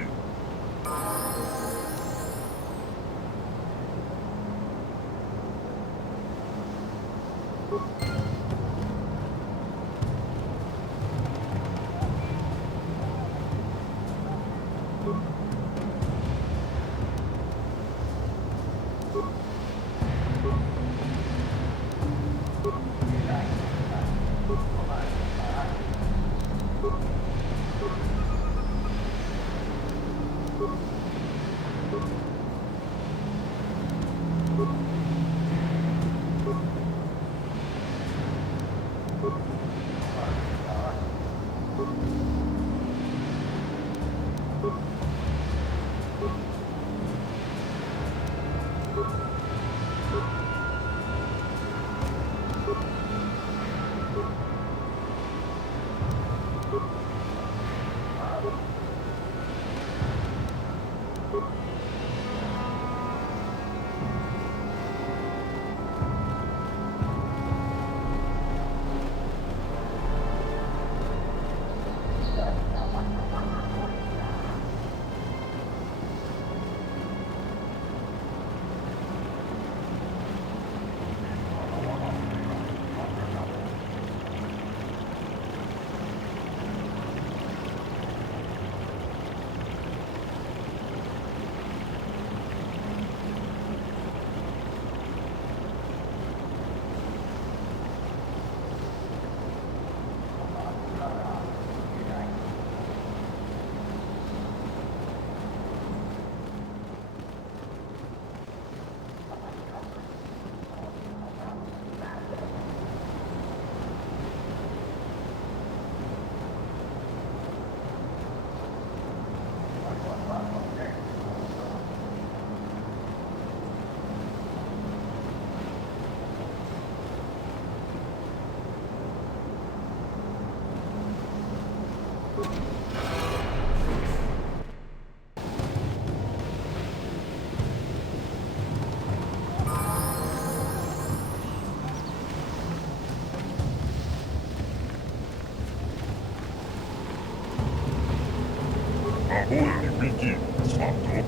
Ahoy, Wiki, Swato.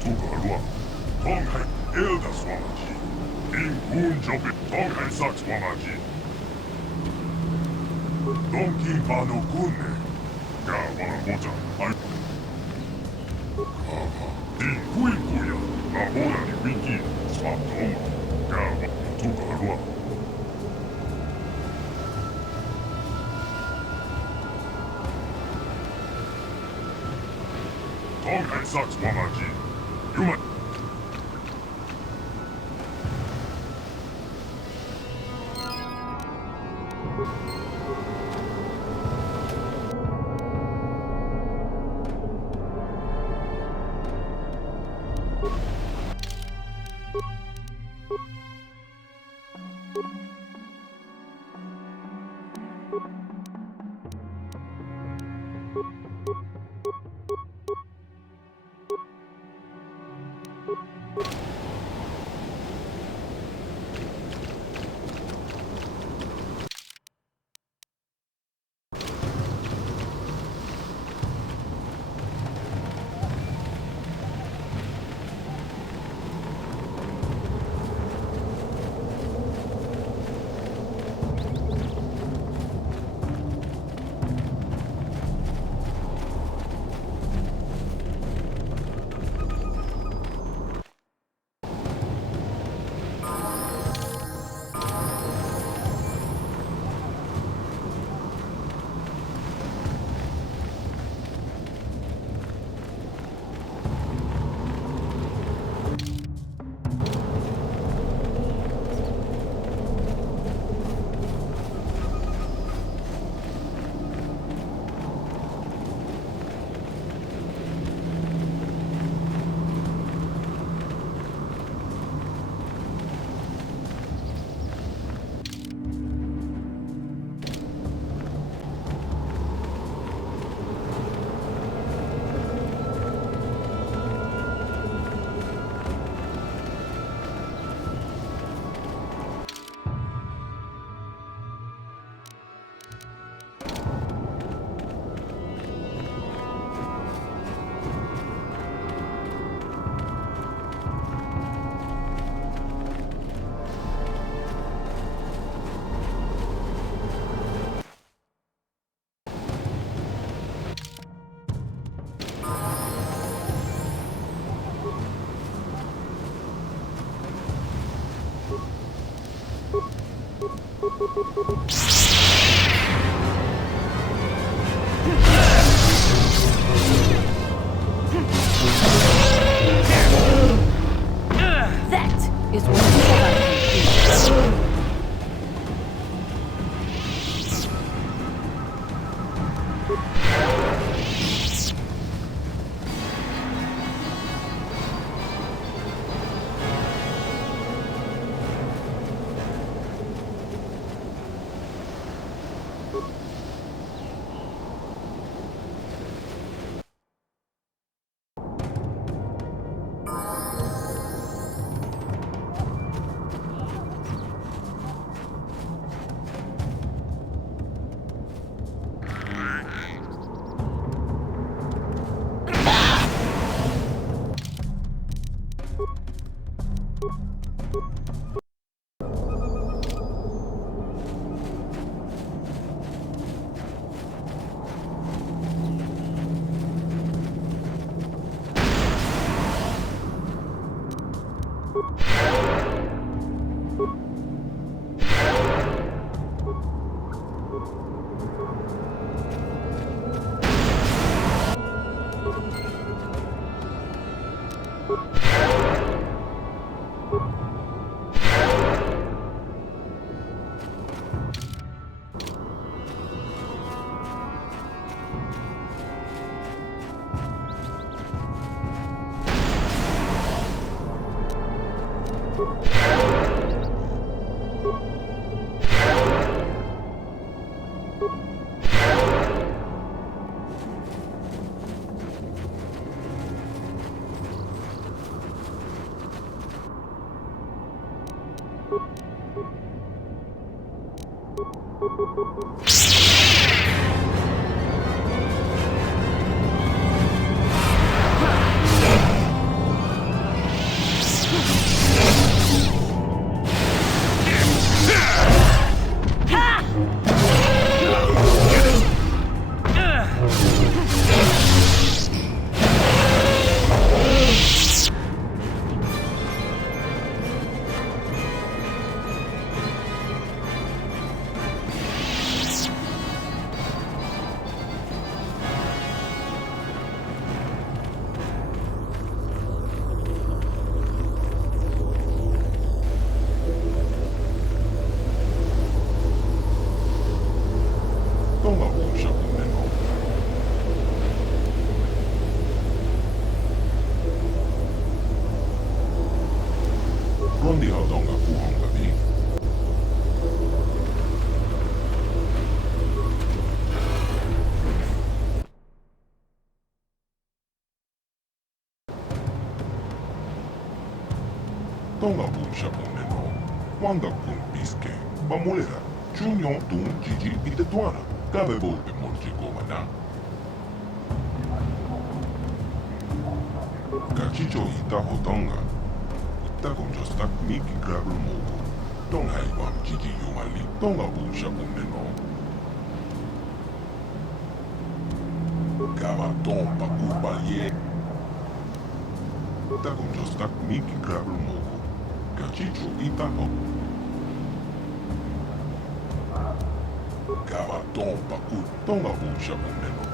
Tugarua. Tonghai, Elda Swamaji. Ingun Jobe, Tonghai Saks Wamaji. Donkinpano kunne. Gawa Moja. Kawa. Din Kuikuya. Ahoy, Wiki, Swato. Gawa. Tugarua. Tonghai Saks Wamaji. Human. That is what you can do. Tonga punsha puneno, wanga kun piske, pamulera, chunyon tun jiji itetuana, cabe volpe monchi komana. Kachicho ita hotonga, ita konjostak miki grabul mogo, tong haibam jiji yumali, tonga punsha puneno. Gaba tompa kurbalye. Ita konjostak miki grabul mogo. Cachicho Itaho Gabaton Paku Tonga Bunsha Puneno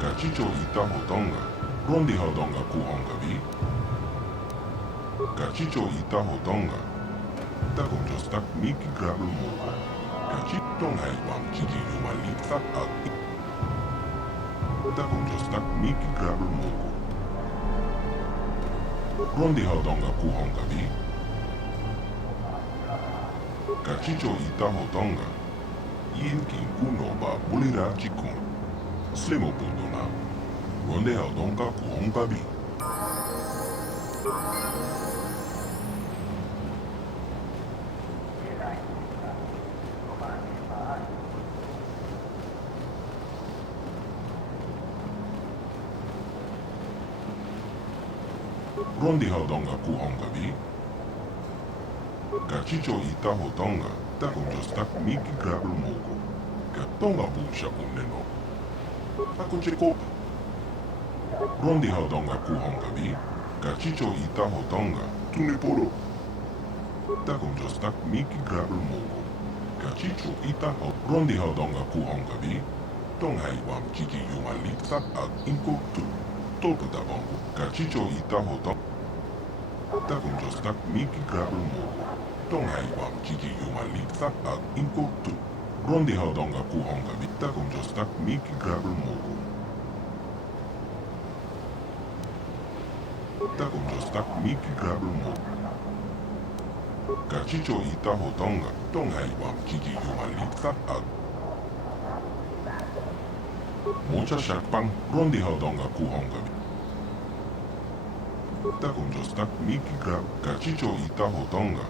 Cachicho Itaho Tonga Rondi Hodonga Kuhonga Vi Cachicho Itaho Tonga Takon Jostak Miki Grabul Mogo Cachiton Haibam Jiji Yumali Fat Ati Takon Jostak Miki Grabul Mogo Rondi Hodonga Kuhonga Vi Cachicho Itaho Tonga Yinkin Kuno Ba Bulira Chikun Slimo Pundona Rondi Hodonga Kuhonga Vi Rondi Hodonga Kuhonga Vi Cachicho Itaho Tonga Takon Jostak Miki Grabul Mogo Katonga Bunsha Puneno Takon Chekopa Rondi Hodonga Kuhonga Vi Cachicho Itaho Tonga Tuniporo Takumjostak Miki Grabel Mogo. Kachicho Ita ho Rondi Hodonga Kuhongabi. Tonghai Wam Kiki Yumalitsa Ag Inko Tu. Tolkuta Bongo. Kachicho Ita Hodong. Takumjostak Miki Grabel Mogo. Tonghai Wam Kiki Yumalitsa Ag Inko Tu. Rondi Hodonga Kuhongabi. Takumjostak Miki Grabel Mogo. Takumjostak Miki Grabel Mogo. Kachicho Ita Hodonga. Tonghai Wam Kiki Yumalitsa Ag. Mocha Shakpang. Rondi Hodonga Kuhongabi. Takumjostak Miki Grab. Kachicho Ita Hodonga.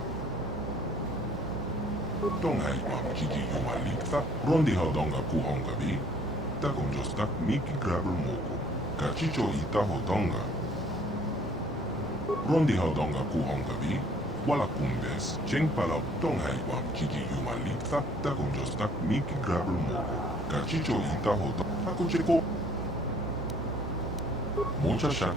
Tonghai Wam Kiki Yumalitsa. Rondi Hodonga Kuhongabi. Takumjostak Miki Grabel Mogo. Kachicho Ita Hodonga. Rondi Hodonga Kuhongabi. Wala Kumbes. Cheng Palap. Tonghai Wam Kiki Yumalitsa. Takumjostak Miki Grabel Mogo. Kachicho Ita Hodonga. Hakucheko. Mocha Shak.